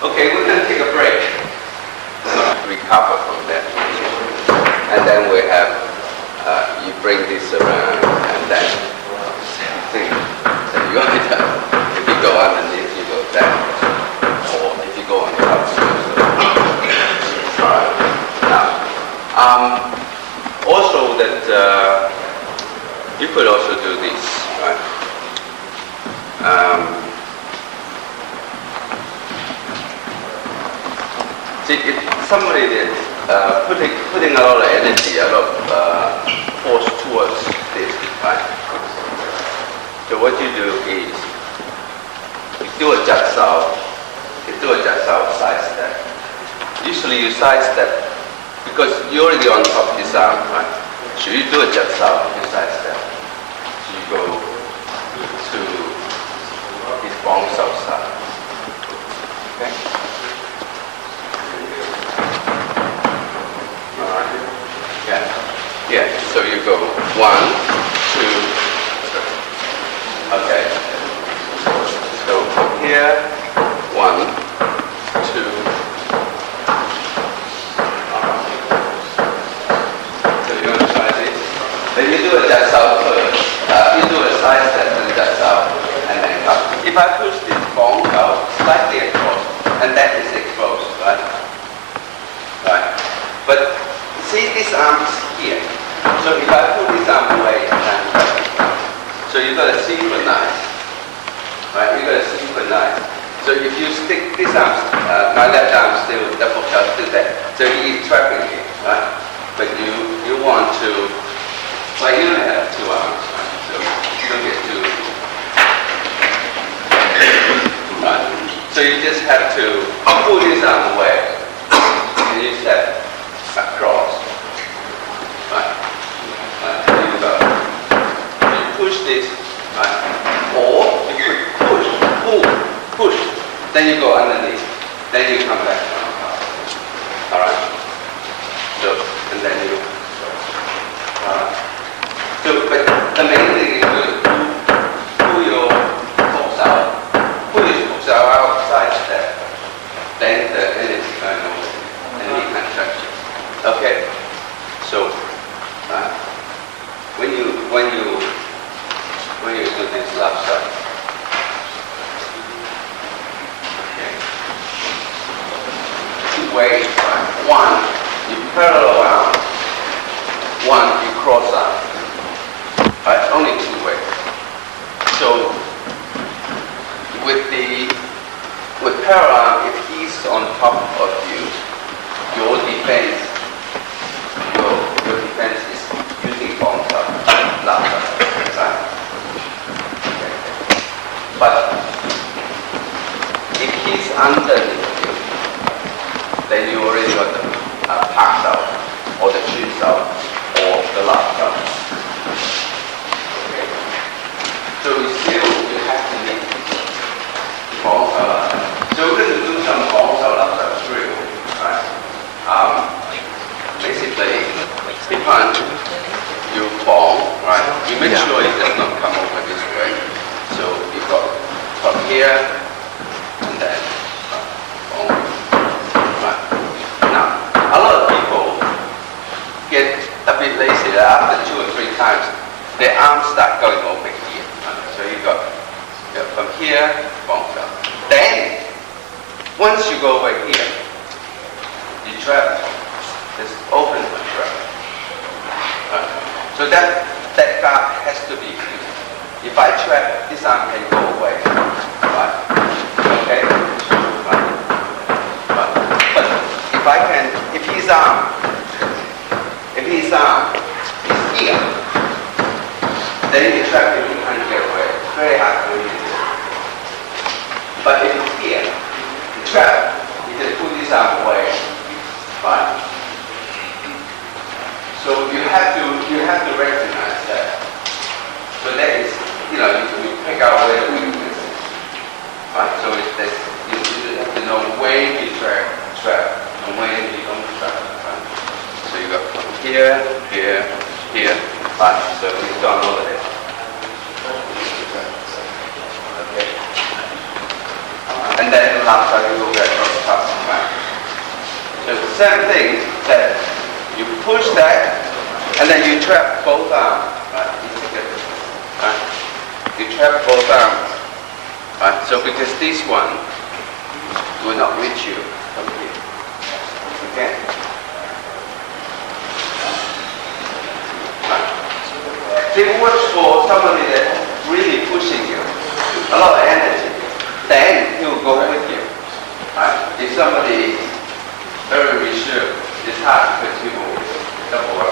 Okay, we're going to take a break. Recover from that. And then we have, you bring this around and then same thing. So you either, if you go underneath, you go down. Or if you go on top, you go down. Alright. Now, also that you could also do this, right? See, if somebody is putting a lot of energy, a lot of force towards this, right? So what you do is, you do a jat sao, side step. Usually you side step because you're already on top of this arm, right? So you do a jat sao, you side step. So you go to this bong sao side. Okay? Yeah, so you go 1, 2, 3. Okay. So from here, 1, 2. So you're going to try this. Then you do a jat sao first. You do a side step and jat sao, and then come. If I push this bong out slightly across, and that is exposed, right? Right. But see, this arm is here. So if I put this arm away, so you've got to synchronize, right? You've got to synchronize. So if you stick this arm, my left arm still double shot to that. So he's trapping it, right? But you want to, well, you don't have 2 arms, right? So you don't get 2. Right? So you just have to pull this arm away, and you step across. Right. Here you go. You push this, right? Or you could push, pull, push. Then you go underneath. Then you come back on top. Alright? So, and then you alright. So, but the main thing is to pull your hooks out. Pull your hooks out side step. Then the energy kind of, and you can touch it. Okay? So, when you do this left side, okay, 2 ways, right? 1, you parallel arm. 1, you cross arm. Right? Only 2 ways. So with parallel arm, if he's on top of you, your defense is using bong sao, left side. Okay. But if he's underneath you, then you already got the pack out, or the chin out, or the left out. Okay. So you have to make bong sao. So we're going to do some bong sao left drill, right? Basically, behind you bong, right? You make sure it does not come over this way. So you got from here and then bong. Right. Now, a lot of people get a bit lazy. After 2 or 3 times, their arms start going over here. Right? So you got from here, bong. Then, once you go over here, you trap. Just open the trap. Right. So that guard has to be used. If I trap, this arm can go away. Right? Okay? Right. Right. But if his arm is here, then you trap him, he can't get away. It's very hard for you to do. But if it's here, the trap, you just put this arm away. Right? So you have to recognize that. So that is, you pick out where the weakness is. Right? So you have to know when you trap and when you don't trap. Right? So you got from here, here, here. Right? So it's done over there. Okay. And then last time you go back. Right? So the same thing that you push that, and then you trap both arms. Right? Right? You trap both arms. Right? So because this one will not reach you from here. Okay? Right? It works for somebody that's really pushing you, a lot of energy. Then he will go with you. Right? If somebody very reserved, it's hard because he will double up.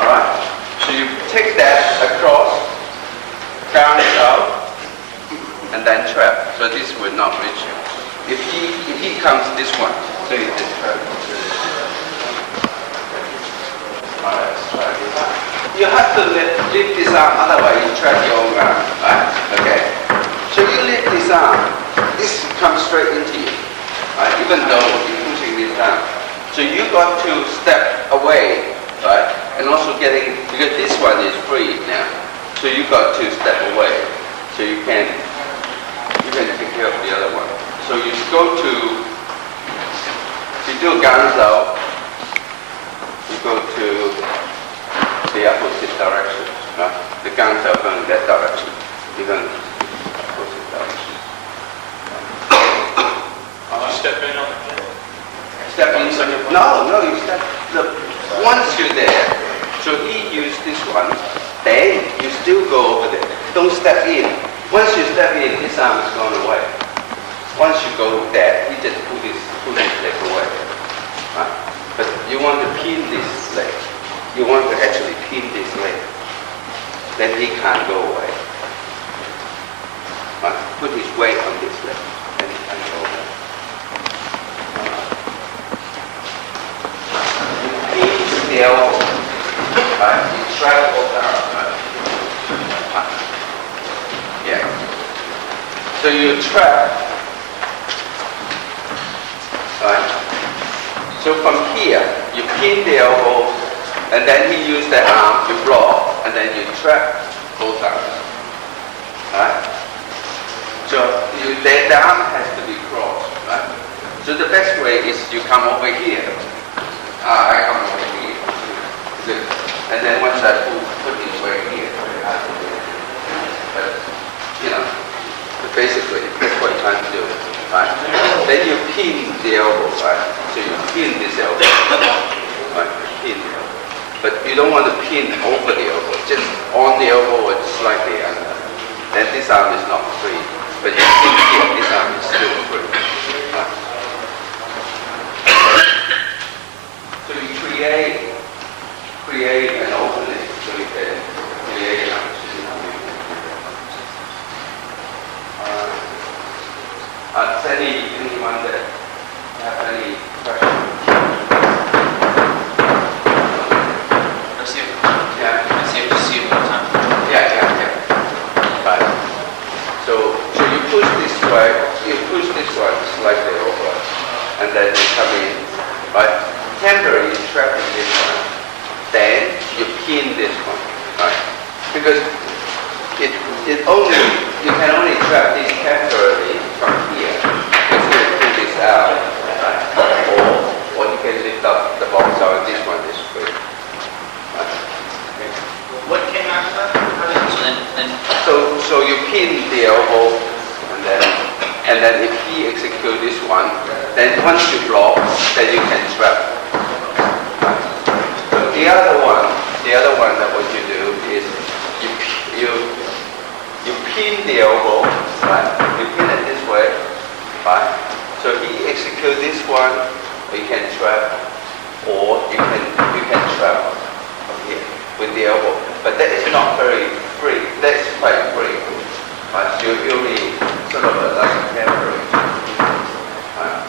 Alright? So you take that across, down it out, and then trap. So this will not reach you. If he comes this one, so you just trap. Alright, let's try this out. You have to lift this arm, otherwise you trap your own arm. Right? Okay. So you lift this arm, this comes straight into you. Right? Even though you're pushing this down. So you got to step away, right? And also because this one is free now. So you got to step away. So you can take care of the other one. So you go to, you do Ganzhou, you go to the opposite direction. Right? The Ganzhou going that direction. You're going opposite direction. Step in on the floor. Step in. No, you step. Look, once you're there, so he used this one, then you still go over there. Don't step in. Once you step in, his arm is gone away. Once you go there, he just pull his leg away. Right? But you want to pin this leg. You want to actually pin this leg. Then he can't go away. Right? Put his weight on this leg. Then he can't go away. The elbow, right? You travel down, right? Yeah. So you trap, right? So from here, you pin the elbow, and then he used the arm to block, and then you trap both arms, right? So the arm has to be crossed, right? So the best way is you come over here. I come over here. Good. And then once I put this way here, but, basically, that's what you're trying to do, right? Then you pin the elbow, right? So you pin this elbow, right? Pin the elbow. But you don't want to pin over the elbow, just on the elbow or slightly under. Then this arm is not free. But you pin here, this arm is still free. Right? So you create an opening so you can create an opportunity. Anyone that have any questions? Receive one time. Yeah. Right. So you push this way, you push this one slightly over, and then you come in, right? Temporarily trapping this one. Then you pin this one, right? Because you can only trap this temporarily from here. You can pull this out, right? Or you can lift up the box out. This one is free. Right? Okay. What came after that? So you pin the elbow, and then if he executes this one, then once you block, then you can trap. The other one that what you do is you pin the elbow, right? You pin it this way, right? So he execute this one, you can trap, or you can trap from here with the elbow. But that is not very free. That's quite free. Right? So you only sort of like a temporary. Right?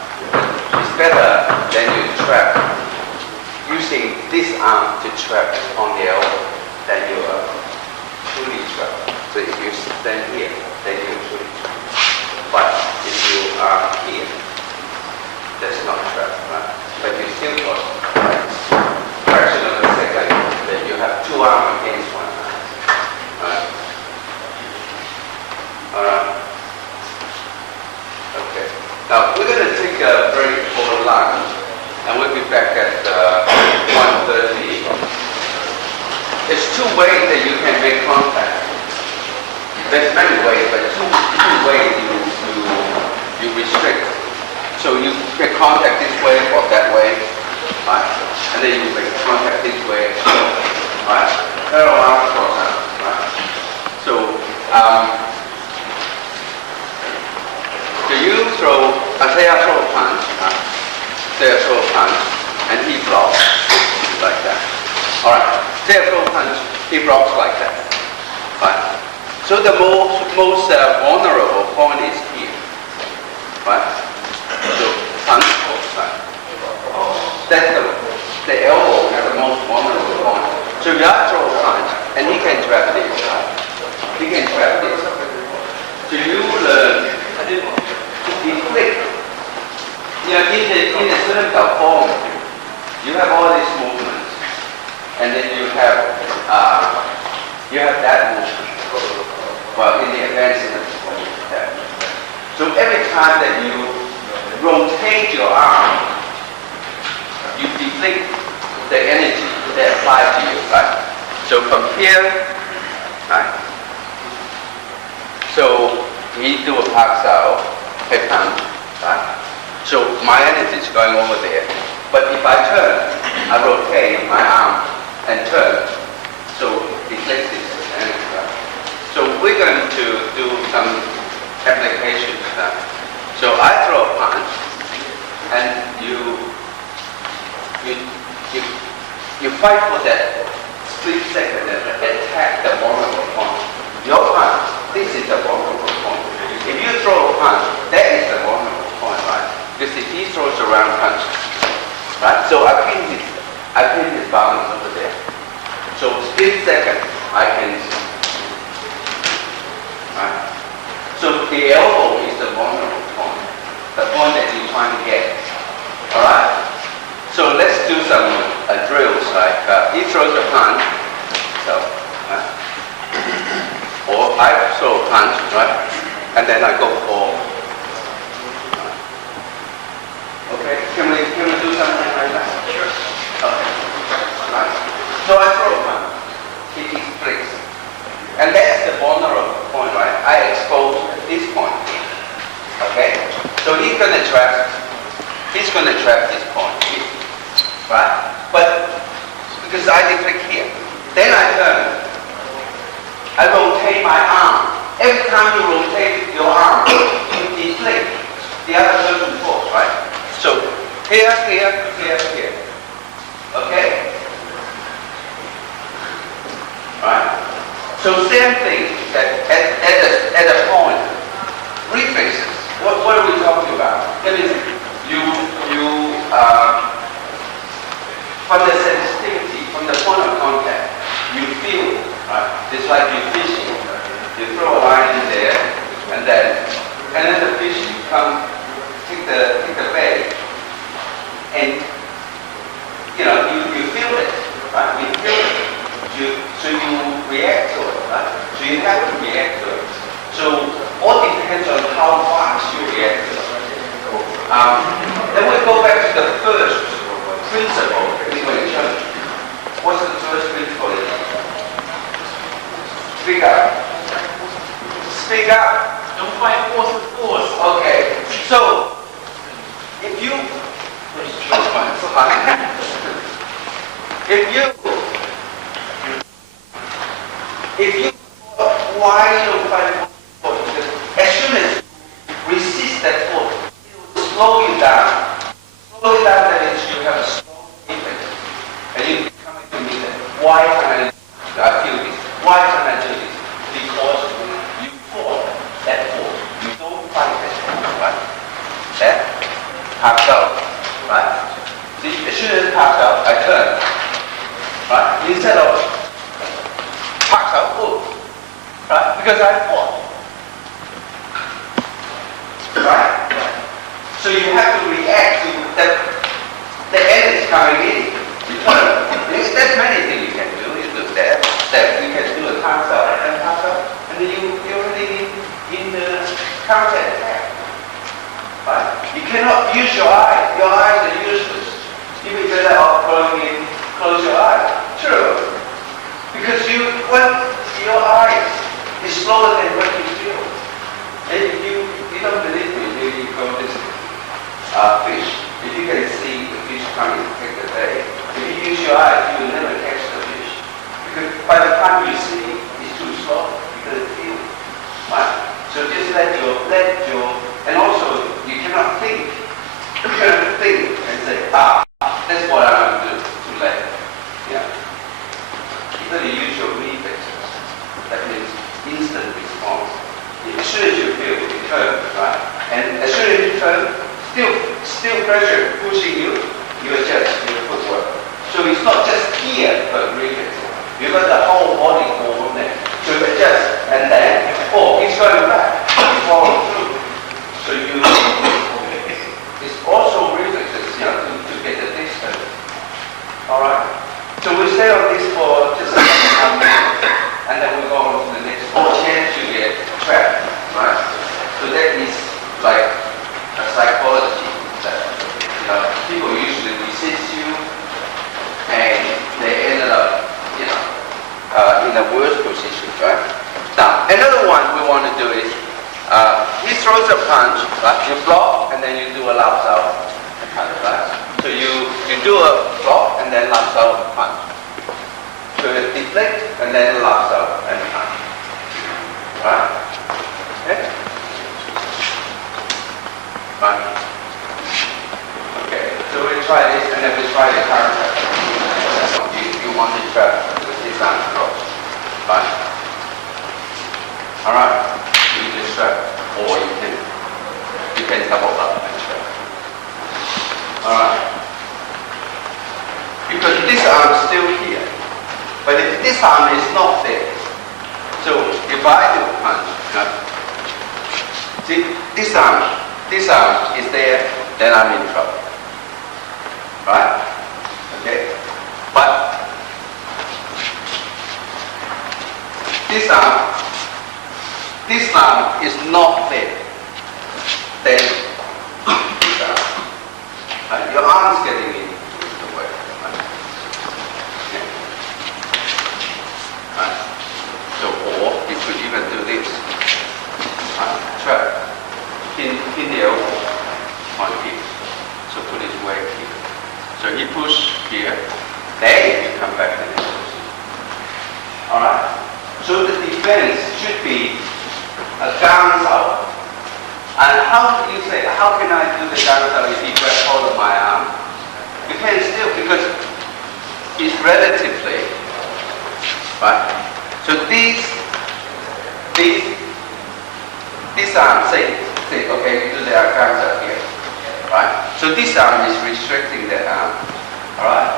It's better than you trap. Using this arm to trap on the elbow, then you are truly trapped. So if you stand here, then you're truly trapped. But if you are here, that's not trapped, right? But you still got fraction of a second that you have two arms against one arm. Right? Alright. Okay. Now we're going to take and we'll be back at 1:30. There's two ways that you can make contact. There's many ways, but two ways you restrict. So you make contact this way or that way, right? And then you make contact this way, right? Parallel cross out, right? So you throw, say I throw a punch, say I throw a punch, and he blocks like that. All right. Say I throw a punch, he blocks like that. Right. So the most vulnerable point is here. Right. So punch, right. That's the elbow is the most vulnerable point. So you have to throw a punch, and he can trap this. Right. He can trap this. So you learn to deflect. You know, in a certain form, you have all these movements, and then you have that movement. Well, in the advancement, so every time that you rotate your arm, you deflect the energy that applies to you, right? So from here, right? So we do a park style, head punch, right? So my energy is going over there. But if I turn, I rotate my arm and turn. So it deflects this energy, right? So we're going to do some applications of that. So I throw a punch, and you fight for that split second and attack the vulnerable point. Your punch, this is the vulnerable point. If you throw a punch, that is the vulnerable point, right? Because if he throws a round punch, right? So I pin his balance over there. So split second, I can, right? So the elbow is the vulnerable point, the point that you're trying to get. All right. So let's do some drills like he throws a punch, so, right? Or I throw a punch, right? And then I go for. Okay. Can we do something like that? Sure. Okay. Right. So I throw a punch. It splits. And that's the vulnerable point, right? I expose this point. Okay? So he's gonna trap this point here. Right? But because I deflect here. Then I turn. I rotate my arm. Every time you rotate your arm, you deflect the other person's force, right? So here. Okay? Right? So same thing that at a point, reflexes. What are we talking about? That means from the sensitivity, from the point of contact, you feel, right? It's like you're fishing. You throw a line in there, and then the fish come, take the bait, and you feel it, right? You feel it. So you react to it, right? So you have to react to it. So all depends on how fast you react to it. Then we go back to the first principle in Wing Chun. What's the first principle? Speak up. Speak up. Don't fight force with force. Okay. So if you why you fight force? Because as soon as you resist that force, it will slow you down. Slow you down, that means you have a strong effect. And you come to me that why can't I feel this? Why can't I do this? Because you fought that force. You don't fight that force, right? That pops out, right? See, as soon as it pops out, I turn. Right? Instead of pops out, right? Because I fought. Right? So you have to react to the energy coming in. You turn. There's many things you can do. You do that. You can do a pass out and then you're already in the counter attack. Right? You cannot use your eyes. Your eyes are useless. You may do that off close your eyes. True. Because when your eyes is slower than what you feel. And if you don't believe me, maybe you go this fish. If you can see the fish coming to take the bait, if you use your eyes, you will never catch the fish. Because by the time you see, it's too slow. You gotta feel it. Right? So just let your, and also you cannot think. You cannot think and say, that's what I'm going to do. Too late. Yeah. You gotta use your reflexes. That means instant response. As soon as you feel, you turn, right? And as soon as you turn, still pressure pushing you, you adjust your footwork. So it's not just here, but reflex. You got the whole body over there. So you adjust, and then, he's going back. He's following through. So it's also reflexes, to get the distance. Alright? So we stay on this for just a minute, and then we go on to the next. Or chance to get trapped, right? So that is like a psychology that people usually resist you, and they ended up, in a worse position, right? Now, another one we want to do is, he throws a punch, right? You block, and then you do a laps out punch, right? So you do a block, and then laps out punch. So you deflect, and then laps out and punch. Right? Okay? Right. Okay, so we try this, and then we try the counter. You want to try with this arm cross. Right? Alright? You just try, or you can double up and try. Alright? Because this arm is still here. But if this arm is not there, so if I do a punch, see, this arm is there, then I'm in trouble. Right? Okay? But this arm is not there. Then this arm. Your arm is getting in the way. Right? Okay. Right? So, or you could even do this. Trap. In the elbow on here. So put his weight here. So he push here. Then you come back to this position. Alright? So the defense should be a guns out. And how do you say, how can I do the guns out if he grabs hold of my arm? You can still, because it's relatively, right? So this arm, say, okay, you do the guns out here, right? So this arm is restricting the arm, alright?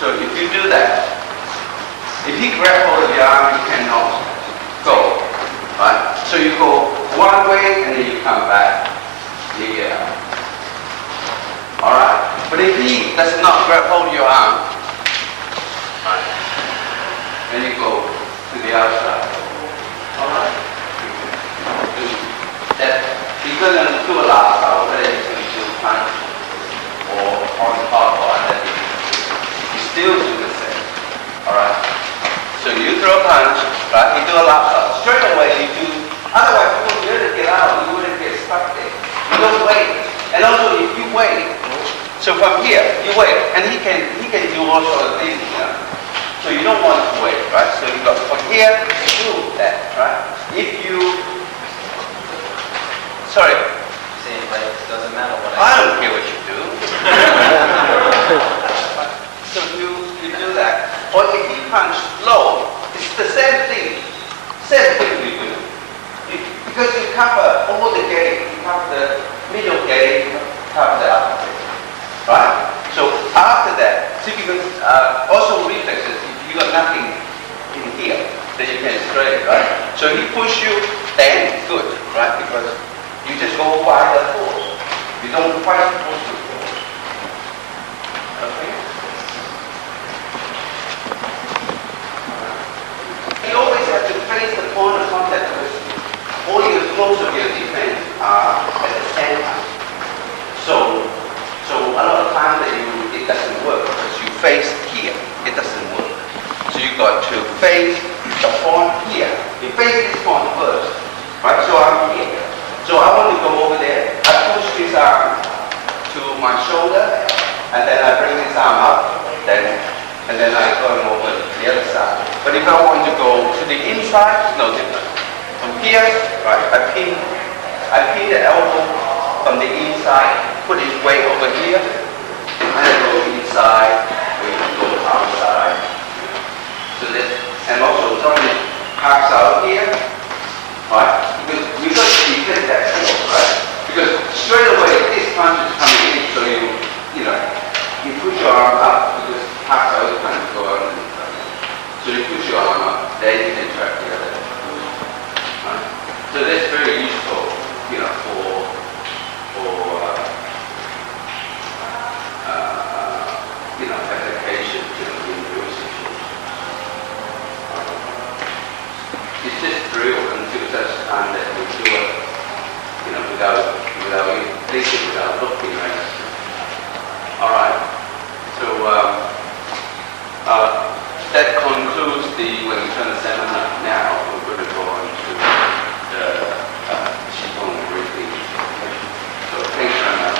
So if you do that, if he grabs hold of your arm, you cannot go, right? So you go one way and then you come back here, alright? But if he does not grab hold of your arm, right, then you go to the outside, alright? That you're going to do a last out, whether you're going to do punch or on top or underneath. You still do the same. Alright? So you throw a punch, right? You do a lap out. Straight away you do, otherwise you wouldn't be able to get out, you wouldn't get stuck there. You don't wait. And also if you wait, so from here, you wait, and he can do all sorts of things, So you don't want to wait, right? So you go from here to that, right? If you sorry. Saying like it doesn't matter what I don't care what you do. So you do that. Or if you punch low, it's the same thing. Same thing we do. Because you cover all the gate, you cover the middle gate, you cover the upper gate. Right? So after that, see, because also reflexes, if you got nothing in here, then you can straight, right? So he push you, then good, right? Because you just go by the force. You don't quite force the force. Okay? You always have to face the point of contact with all your most of your defense are at the center. So a lot of times that it doesn't face the point here. You face this point first, right? So I'm here. So I want to go over there. I push this arm to my shoulder, and then I bring this arm up, and then I go over the other side. But if I want to go to the inside, it's no different. From here, right, I pin the elbow from the inside, put his weight over here, and then go inside, or you can go outside. So this, and also somebody parks out here, right? Because we got to defend that force, right? Because straight away this punch is coming in, so you put your arm up because parks out kind of go out. So you push your arm up, then you can track the other. Right? So that's very useful, for application in real situations. It's just drill until such time that we do it, without thinking, without looking, right? All right. So that concludes the Wing Chun seminar. Now we're going to go on to the Qigong briefing. So thank you very much.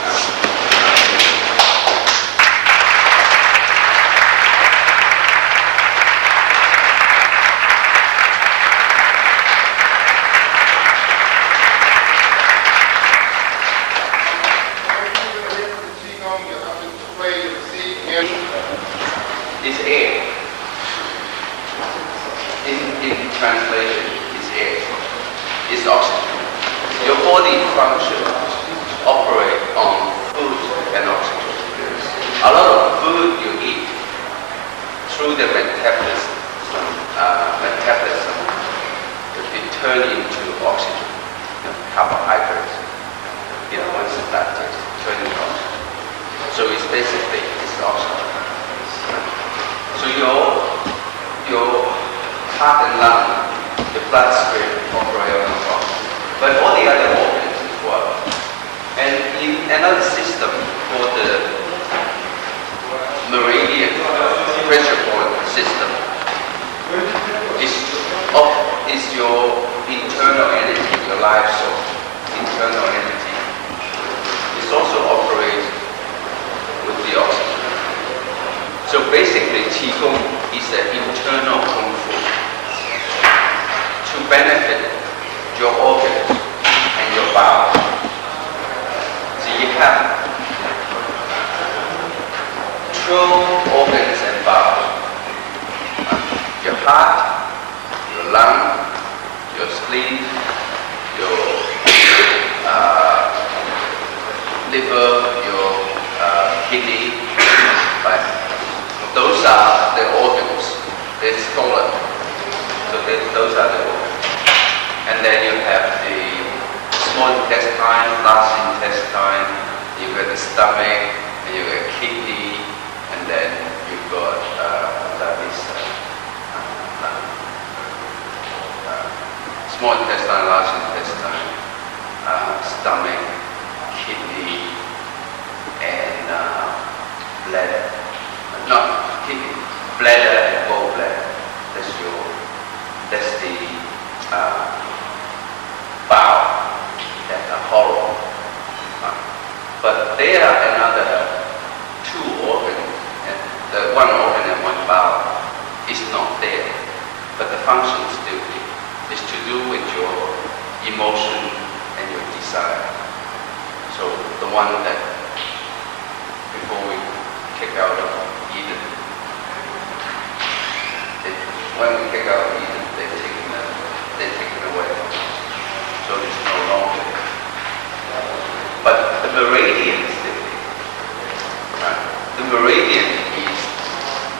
Is air. In translation, is air. Is oxygen. Your body function operate on food and oxygen. A lot of food you eat through the metabolism, it turn into oxygen, carbohydrates. Once it's digested, turn into oxygen. So it's basically oxygen. So your heart and lung, the bloodstream operate on oxygen, but all the other organs as well. And in another system called the meridian pressure point system, is your internal energy, your life source, internal energy. It's also operates with the oxygen. So basically, Qigong is an internal kung fu to benefit your organs and your bowels. So you have true organs and bowels. Your heart, your lung, your spleen, your liver, your kidney, right? Those are the organs. They're stolen. So those are the organs. And then you have the small intestine, large intestine, you've got the stomach, and you've got kidney, and then you've got small intestine, large intestine, stomach, kidney, and bladder. Not kidney, bladder and gallbladder. That's the bowel, that's a hollow. But there are another two organs, and the one organ and one bowel is not there, but the function is still there. It's to do with your emotion and your desire. So the one that before we kick out of Eden, when we kick out of Eden, they're taken away. So it's no longer. But the meridian is still there. Right? The meridian is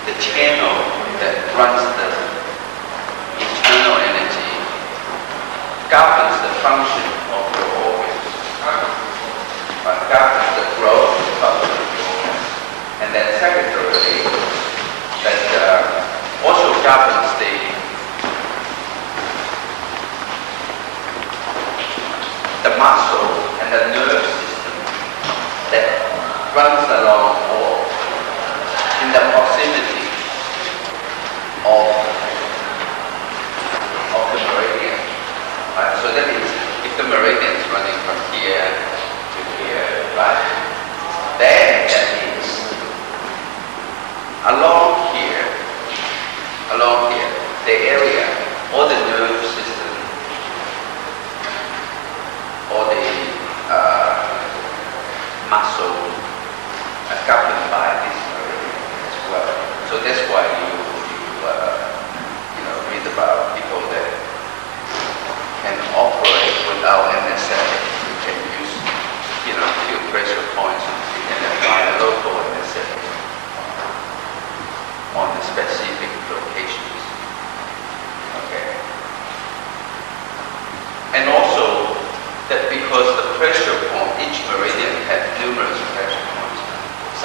the channel that runs the internal energy, governs the function of your organs, governs the growth of your organs, and then secondarily, that also governs the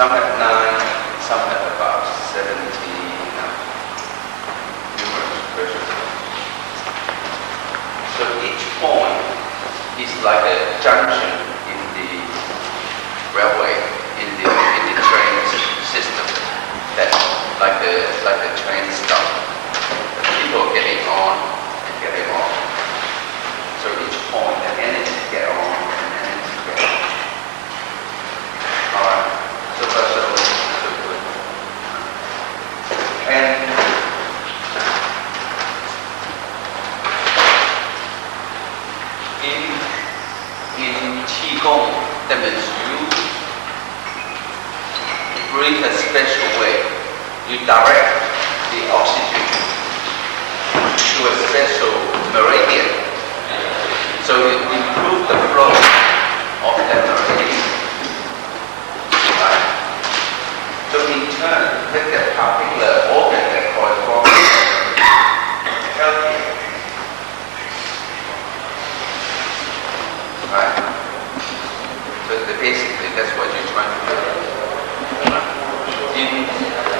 Some have 9, some have about 70, numerous versions. So each point is like a junction in the railway, in the train system. That's like a train stop. People getting on and getting off. So each point, the energy get on and energy get off. Alright, so far so good. And in Qigong, that means you breathe a special way. You direct the oxygen to a special meridian. So you improve the flow of that meridian. Right? So in turn, take that particular organ that corresponds to healthy. Right? So basically that's what you're trying to do.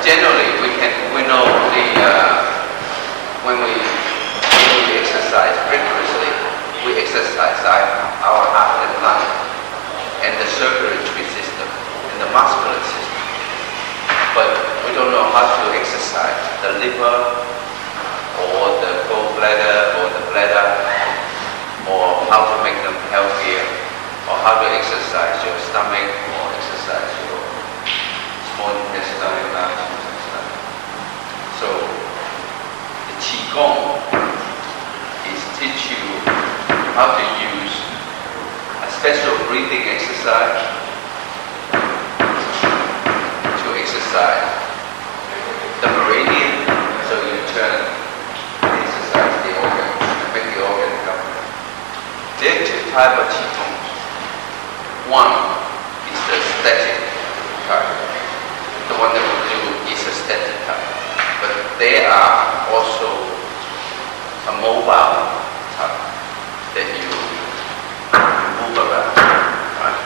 Generally, we know when we exercise rigorously, we exercise our heart and lung, and the circulatory system, and the muscular system. But we don't know how to exercise the liver, or the gallbladder, or the bladder, or how to make them healthier, or how to exercise your stomach, or exercise your small intestine, large intestine. So the Qigong is teach you how to use a special breathing exercise to exercise the meridian, so you turn exercise the organ and make the organ healthy. There are 2 types of Qigong. One is the static type. The one that we do is a static type. But there are also a mobile type that you move around. Right?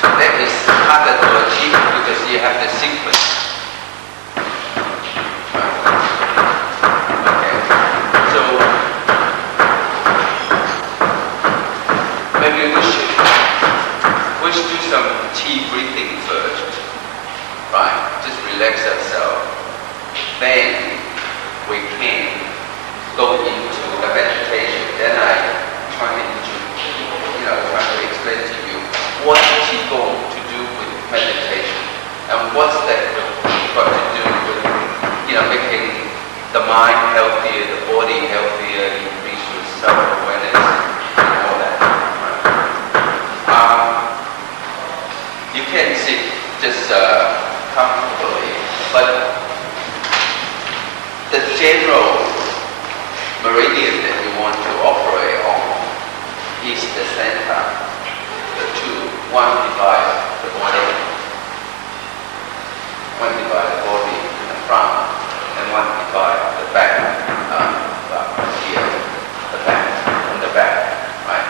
So that is harder to achieve because you have the sequence. Right? Okay. So maybe we should do some Qi breathing first. Right? Just relax ourselves. Then we can go into a meditation. Then I try to explain to you what Qigong to do with meditation, and what's that got to do with making the mind healthier, the body healthier, increase your self-awareness, and all that. Right? You can sit just comfortably, but the general meridian that you want to operate on is the center, the 2. One divides the body, one divides the body in the front, and one divides the back, here, the back, and the back, right?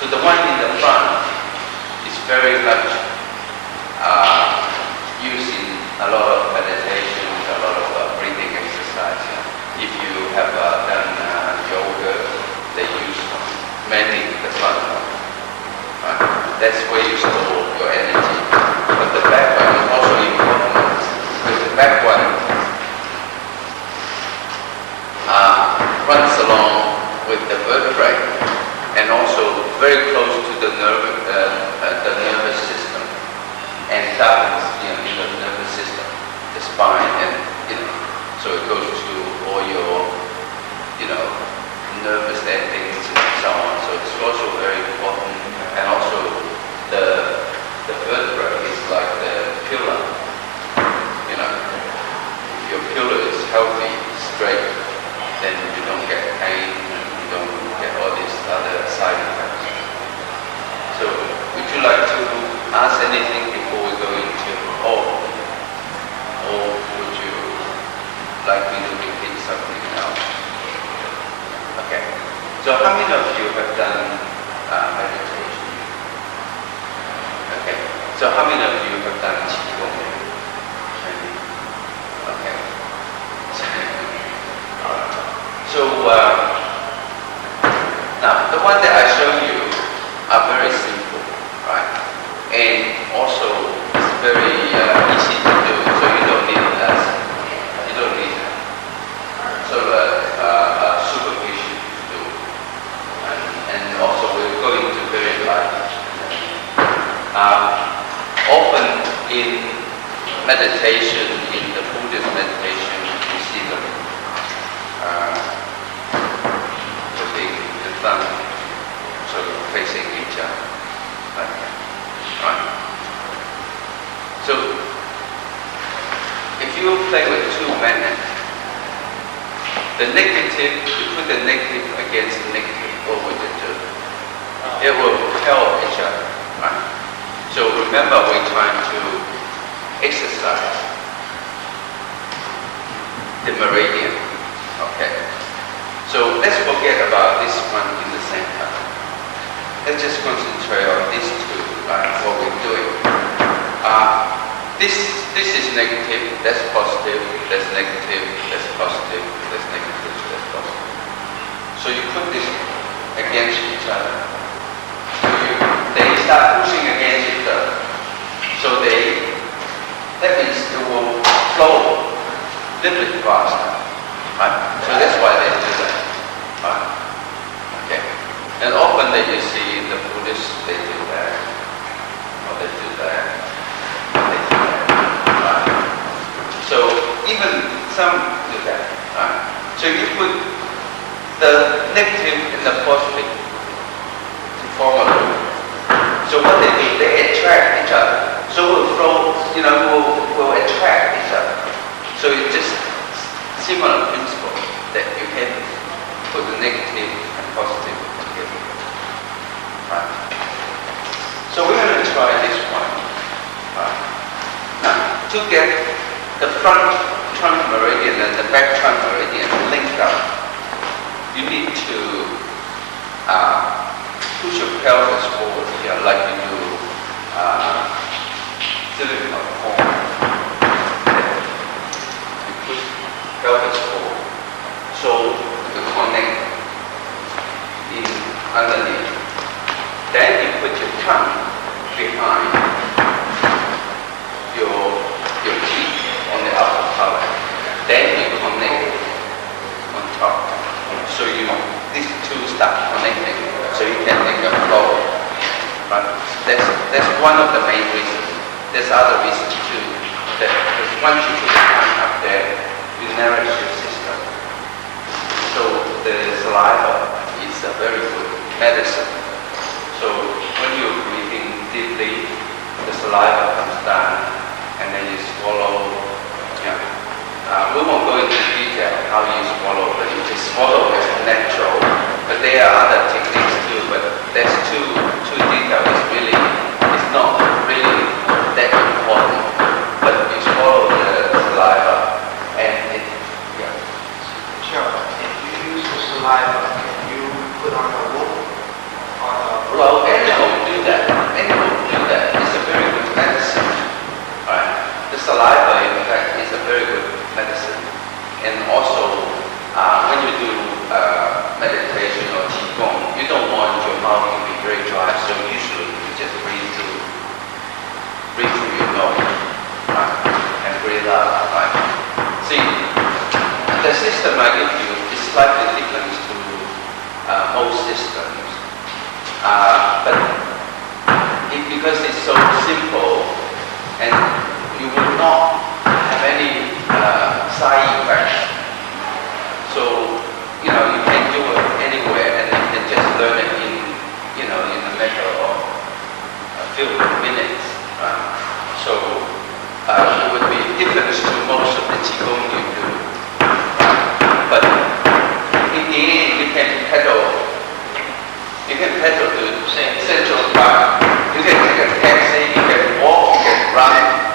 So the one in the front is very much used in a lot of meditation, a lot of breathing exercise. If you have done yoga, they use mainly the front one. Right? That's where you store your energy. But the back one is also important because the back one runs along with the vertebrae and also very close to the nervous system, and that is the nervous system, the spine, and so it goes to all your nervous endings and so on. So it's also very important, and also the vertebra is like the pillar. If your pillar is healthy, straight, then you don't get pain, you don't get all these other side effects. So would you like to ask anything before we go into or would you like me to repeat something else? Okay. So how many of you have done meditation? Okay. So how many of you have done Qigong training? Okay. So now the one that I show you are very simple, right? And also it's very easy to do. So you don't need sort of supervision to do. And also we're going to very light. Often in meditation, in the Buddhist meditation, you see them putting the thumb sort of facing each other, like that. Right? So if you play with two men, the negative, you put the negative against the negative over the two. It will help each other. Right? So remember, we're trying to exercise the meridian. Okay. So let's forget about this one in the center. Let's just concentrate on these two, right? What we're doing. This is negative. That's positive. That's negative. That's positive. That's negative. That's positive. So you put this against each other. They start pushing against each other. So that means it will flow a little bit faster. Right? So that's why they do that. Right? Okay. And often that you see in the Buddhists, they do that. Or they do that. They do that. Right? So even some do that. Right? So you put the negative and the positive to form a loop. So what they do, they attract each other. So we'll flow, will attract each other. So it's just similar principle that you can put the negative and positive together. Right. So we're going to try this one. Right. Now, to get the front trunk meridian and the back trunk meridian linked up, you need to push your pelvis forward here, like you do silicone form. You push pelvis forward, so you connect in underneath. Then you put your tongue behind your cheek on the upper palate. Then you connect on top. So these two start connecting, so you can make a flow. Right? That's one of the main reasons. There's other reasons too. That once you put the tongue up there, you nourish your system. So the saliva is a very good medicine. So when you're breathing deeply, the saliva comes down, and then you swallow. Yeah. We won't go into detail how you swallow, but you just swallow as natural. But there are other techniques too, but that's too detailed. It's not really that important. But you swallow the saliva, and Sure. If you use the saliva, can you put on a rope? Well, animals do that. It's a very good medicine. Right? The saliva, in fact, is a very good medicine. And also, when you do meditation or qigong, you don't want your mouth to be very dry, so usually you just breathe through your nose, right? And breathe out, right? See, the system I give you is slightly different to most systems, but because it's so simple, and you will not have any side effects. So, you can do it anywhere, and you can just learn it in a matter of a few minutes. So, it would be different to most of the qigong you do. But in the end, you can pedal. You can pedal to Central Park. You can take a taxi. You can walk. You can run.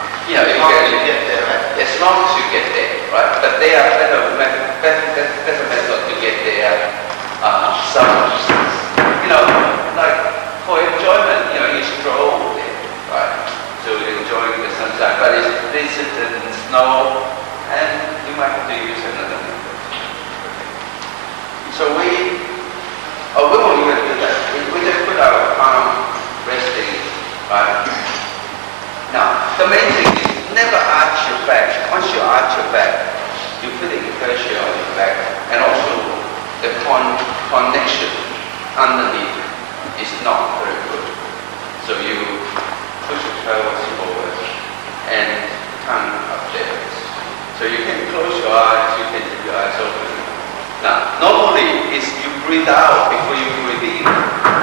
breathe out before you breathe in.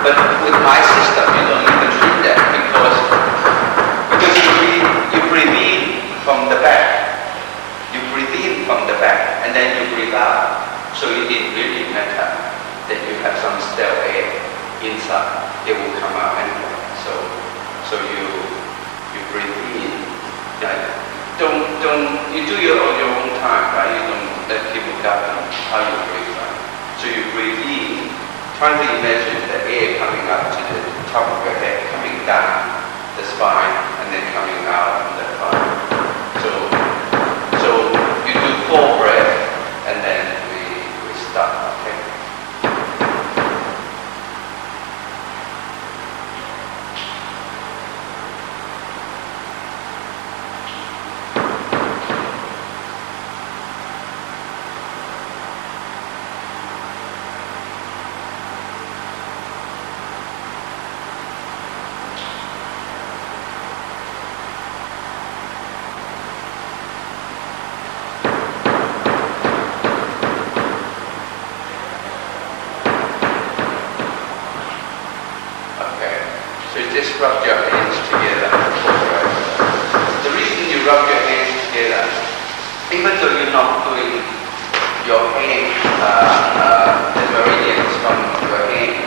But with my system, you don't even need that because you breathe in from the back. You breathe in from the back and then you breathe out. So it really matter that you have some stale air inside. It will come out anyway. So you breathe in. You do your own time, right? You don't let people govern how you breathe, right? So you breathe in, trying to imagine the air coming up to the top of your head, coming down the spine, and then coming out from the front. So you do 4 breaths, and then we stop, okay? Just rub your hands together. The reason you rub your hands together, even though you're not doing your hand, the meridians from your hand,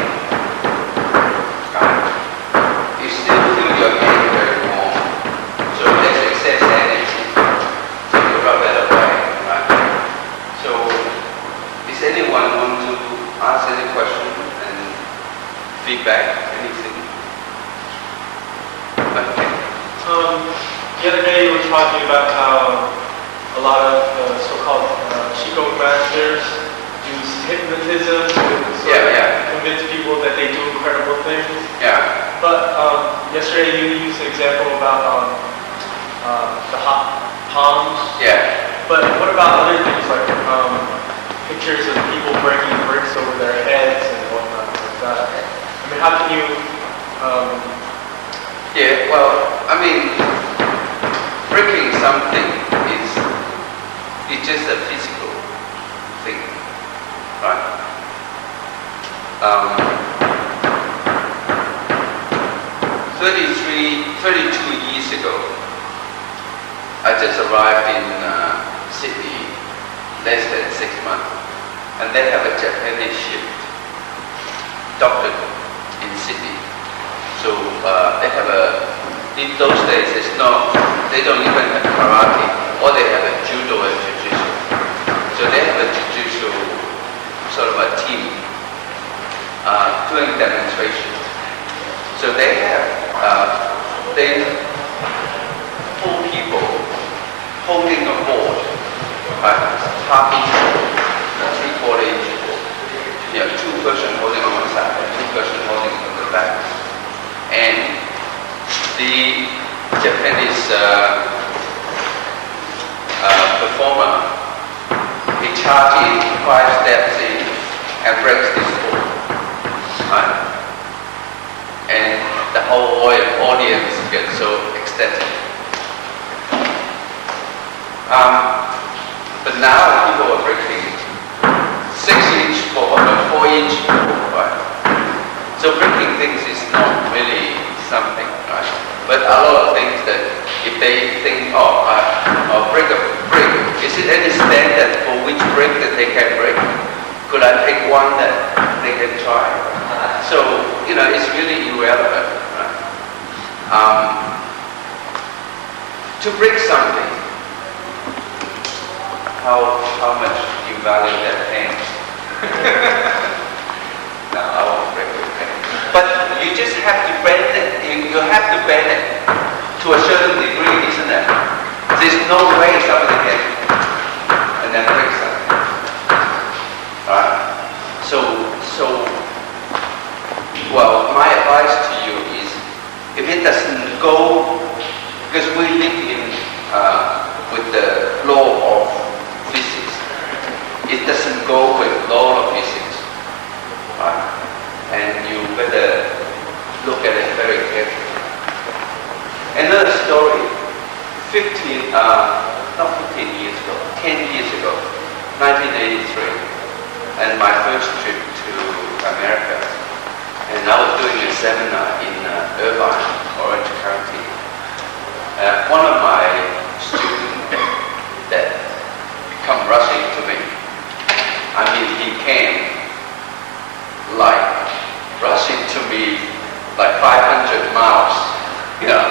you still feel your hand very warm. So there's excess energy. So you rub that away, right? So, does anyone want to ask any question and feedback? Anything? The other day you were talking about how a lot of so-called Qigong masters use hypnotism to convince people that they do incredible things. Yeah. But yesterday you used an example about the hot palms. Yeah. But what about other things like pictures of people breaking bricks over their heads and whatnot like that? I mean, how can you... Yeah, well, I mean, breaking something is just a physical thing, right? 32 years ago, I just arrived in Sydney, less than 6 months, and they have a Japanese ship docked in Sydney. So they have in those days they don't even have karate, or they have a judo and jiu-jitsu. So they have a jiu-jitsu sort of a team doing demonstrations. So they have, they 4 people holding a board, half inch board, 3/4 inch board. Yeah, 2 person holding on one side, 2 person holding on the back. And the Japanese performer, he charges 5 steps in and breaks this board. Right? And the whole audience gets so ecstatic. But now people are breaking 6-inch board or 4-inch board, right? So breaking things is not really something, right? But a lot of things that if they think, I'll break a brick, is it any standard for which brick that they can break? Could I pick one that they can try? So, it's really irrelevant, right? To break something, how much you value that pen? No, I won't break your pen. But you just have to bend it. You have to bend it to a certain degree, isn't it? There's no way somebody can and then break something. Alright? Well, my advice to you is, if it doesn't go, because we live with the law of physics, it doesn't go with law of physics, right? And you better look at it very carefully. Another story, 10 years ago, 1983, and my first trip to America. And I was doing a seminar in Irvine, Orange County. One of my students that come rushing to me. I mean, he came like rushing to me like 500 miles. You know,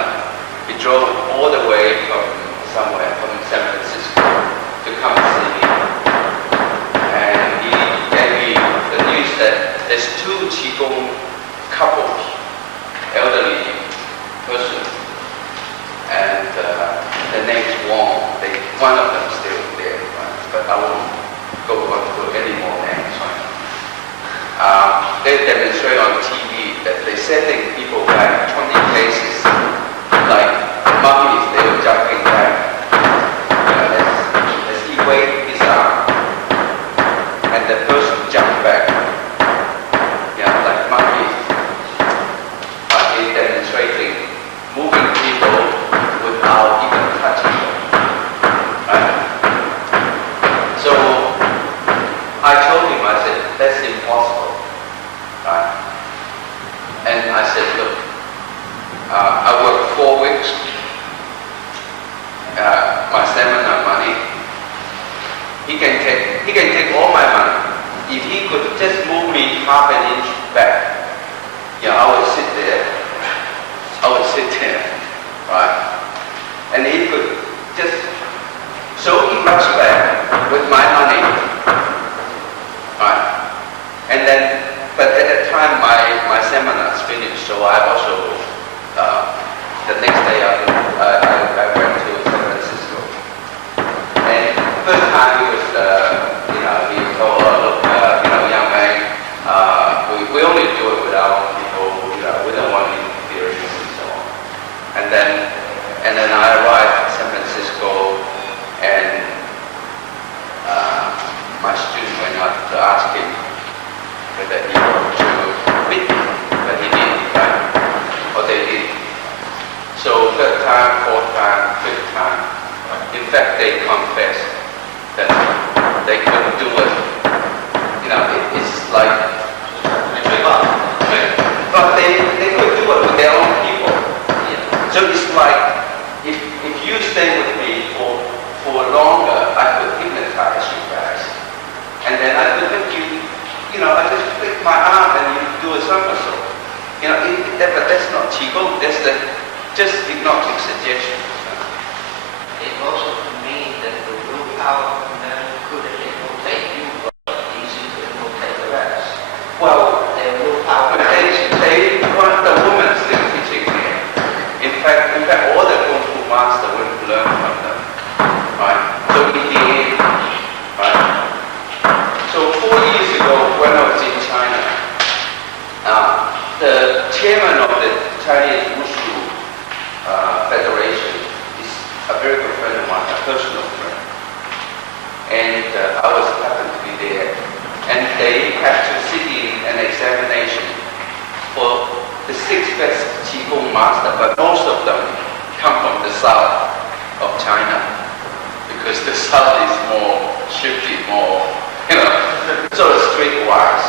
he drove all the way from somewhere, from San Francisco to come see me. And he gave me the news that there's 2 Qigong couples, elderly person, and the name's Wong. One of them still there, right? But I won't go on to any more names. Right? They demonstrate on TV that they're setting people back 20 cases, like mummies, they were jumping back. You know, as he waved his arm, and the person jumped back. Yeah, like mummies. He's demonstrating moving people without even touching them. Right? So I told him, I said, that's impossible. Right? And I said, look, I worked 4 weeks, my seminar money. He can take all my money. If he could just move me half an inch back, yeah, I would sit there, right? And he could just, so he runs back with my money, right? And then, but at that time my seminar is finished, so I also, the next day I went to San Francisco. And first time he was, he told, oh, look, young man, we only do it with our own people, we don't want any interference and so on. And then I arrived in San Francisco, and my student went out to ask him whether he wanted to meet me, but he didn't, right? Or they did. So 3rd time, 4th time, 5th time, in fact they confessed that they couldn't do it. You know, it's like, but they could do it with their own people. So it's like, if you stay with me for longer, I could hypnotize you guys. And then I could make you, I just flick my arm and you do a somersault. But that's not Qigong, that's just hypnotic suggestion. It also means that the willpower could hypnotate you, but easy to hypnotate the rest. Well, their willpower. They want the woman still teaching here. In fact, all the Kung Fu master went to learn from them. Right? So in the end, right? So 4 years ago, when I was in China, the chairman of the Chinese Wushu Federation is a very good friend of mine, a personal friend. And I happened to be there. And they had to sit in an examination for the 6 best Qigong master, but most of them come from the south of China, because the south is more shifty, more, so streetwise,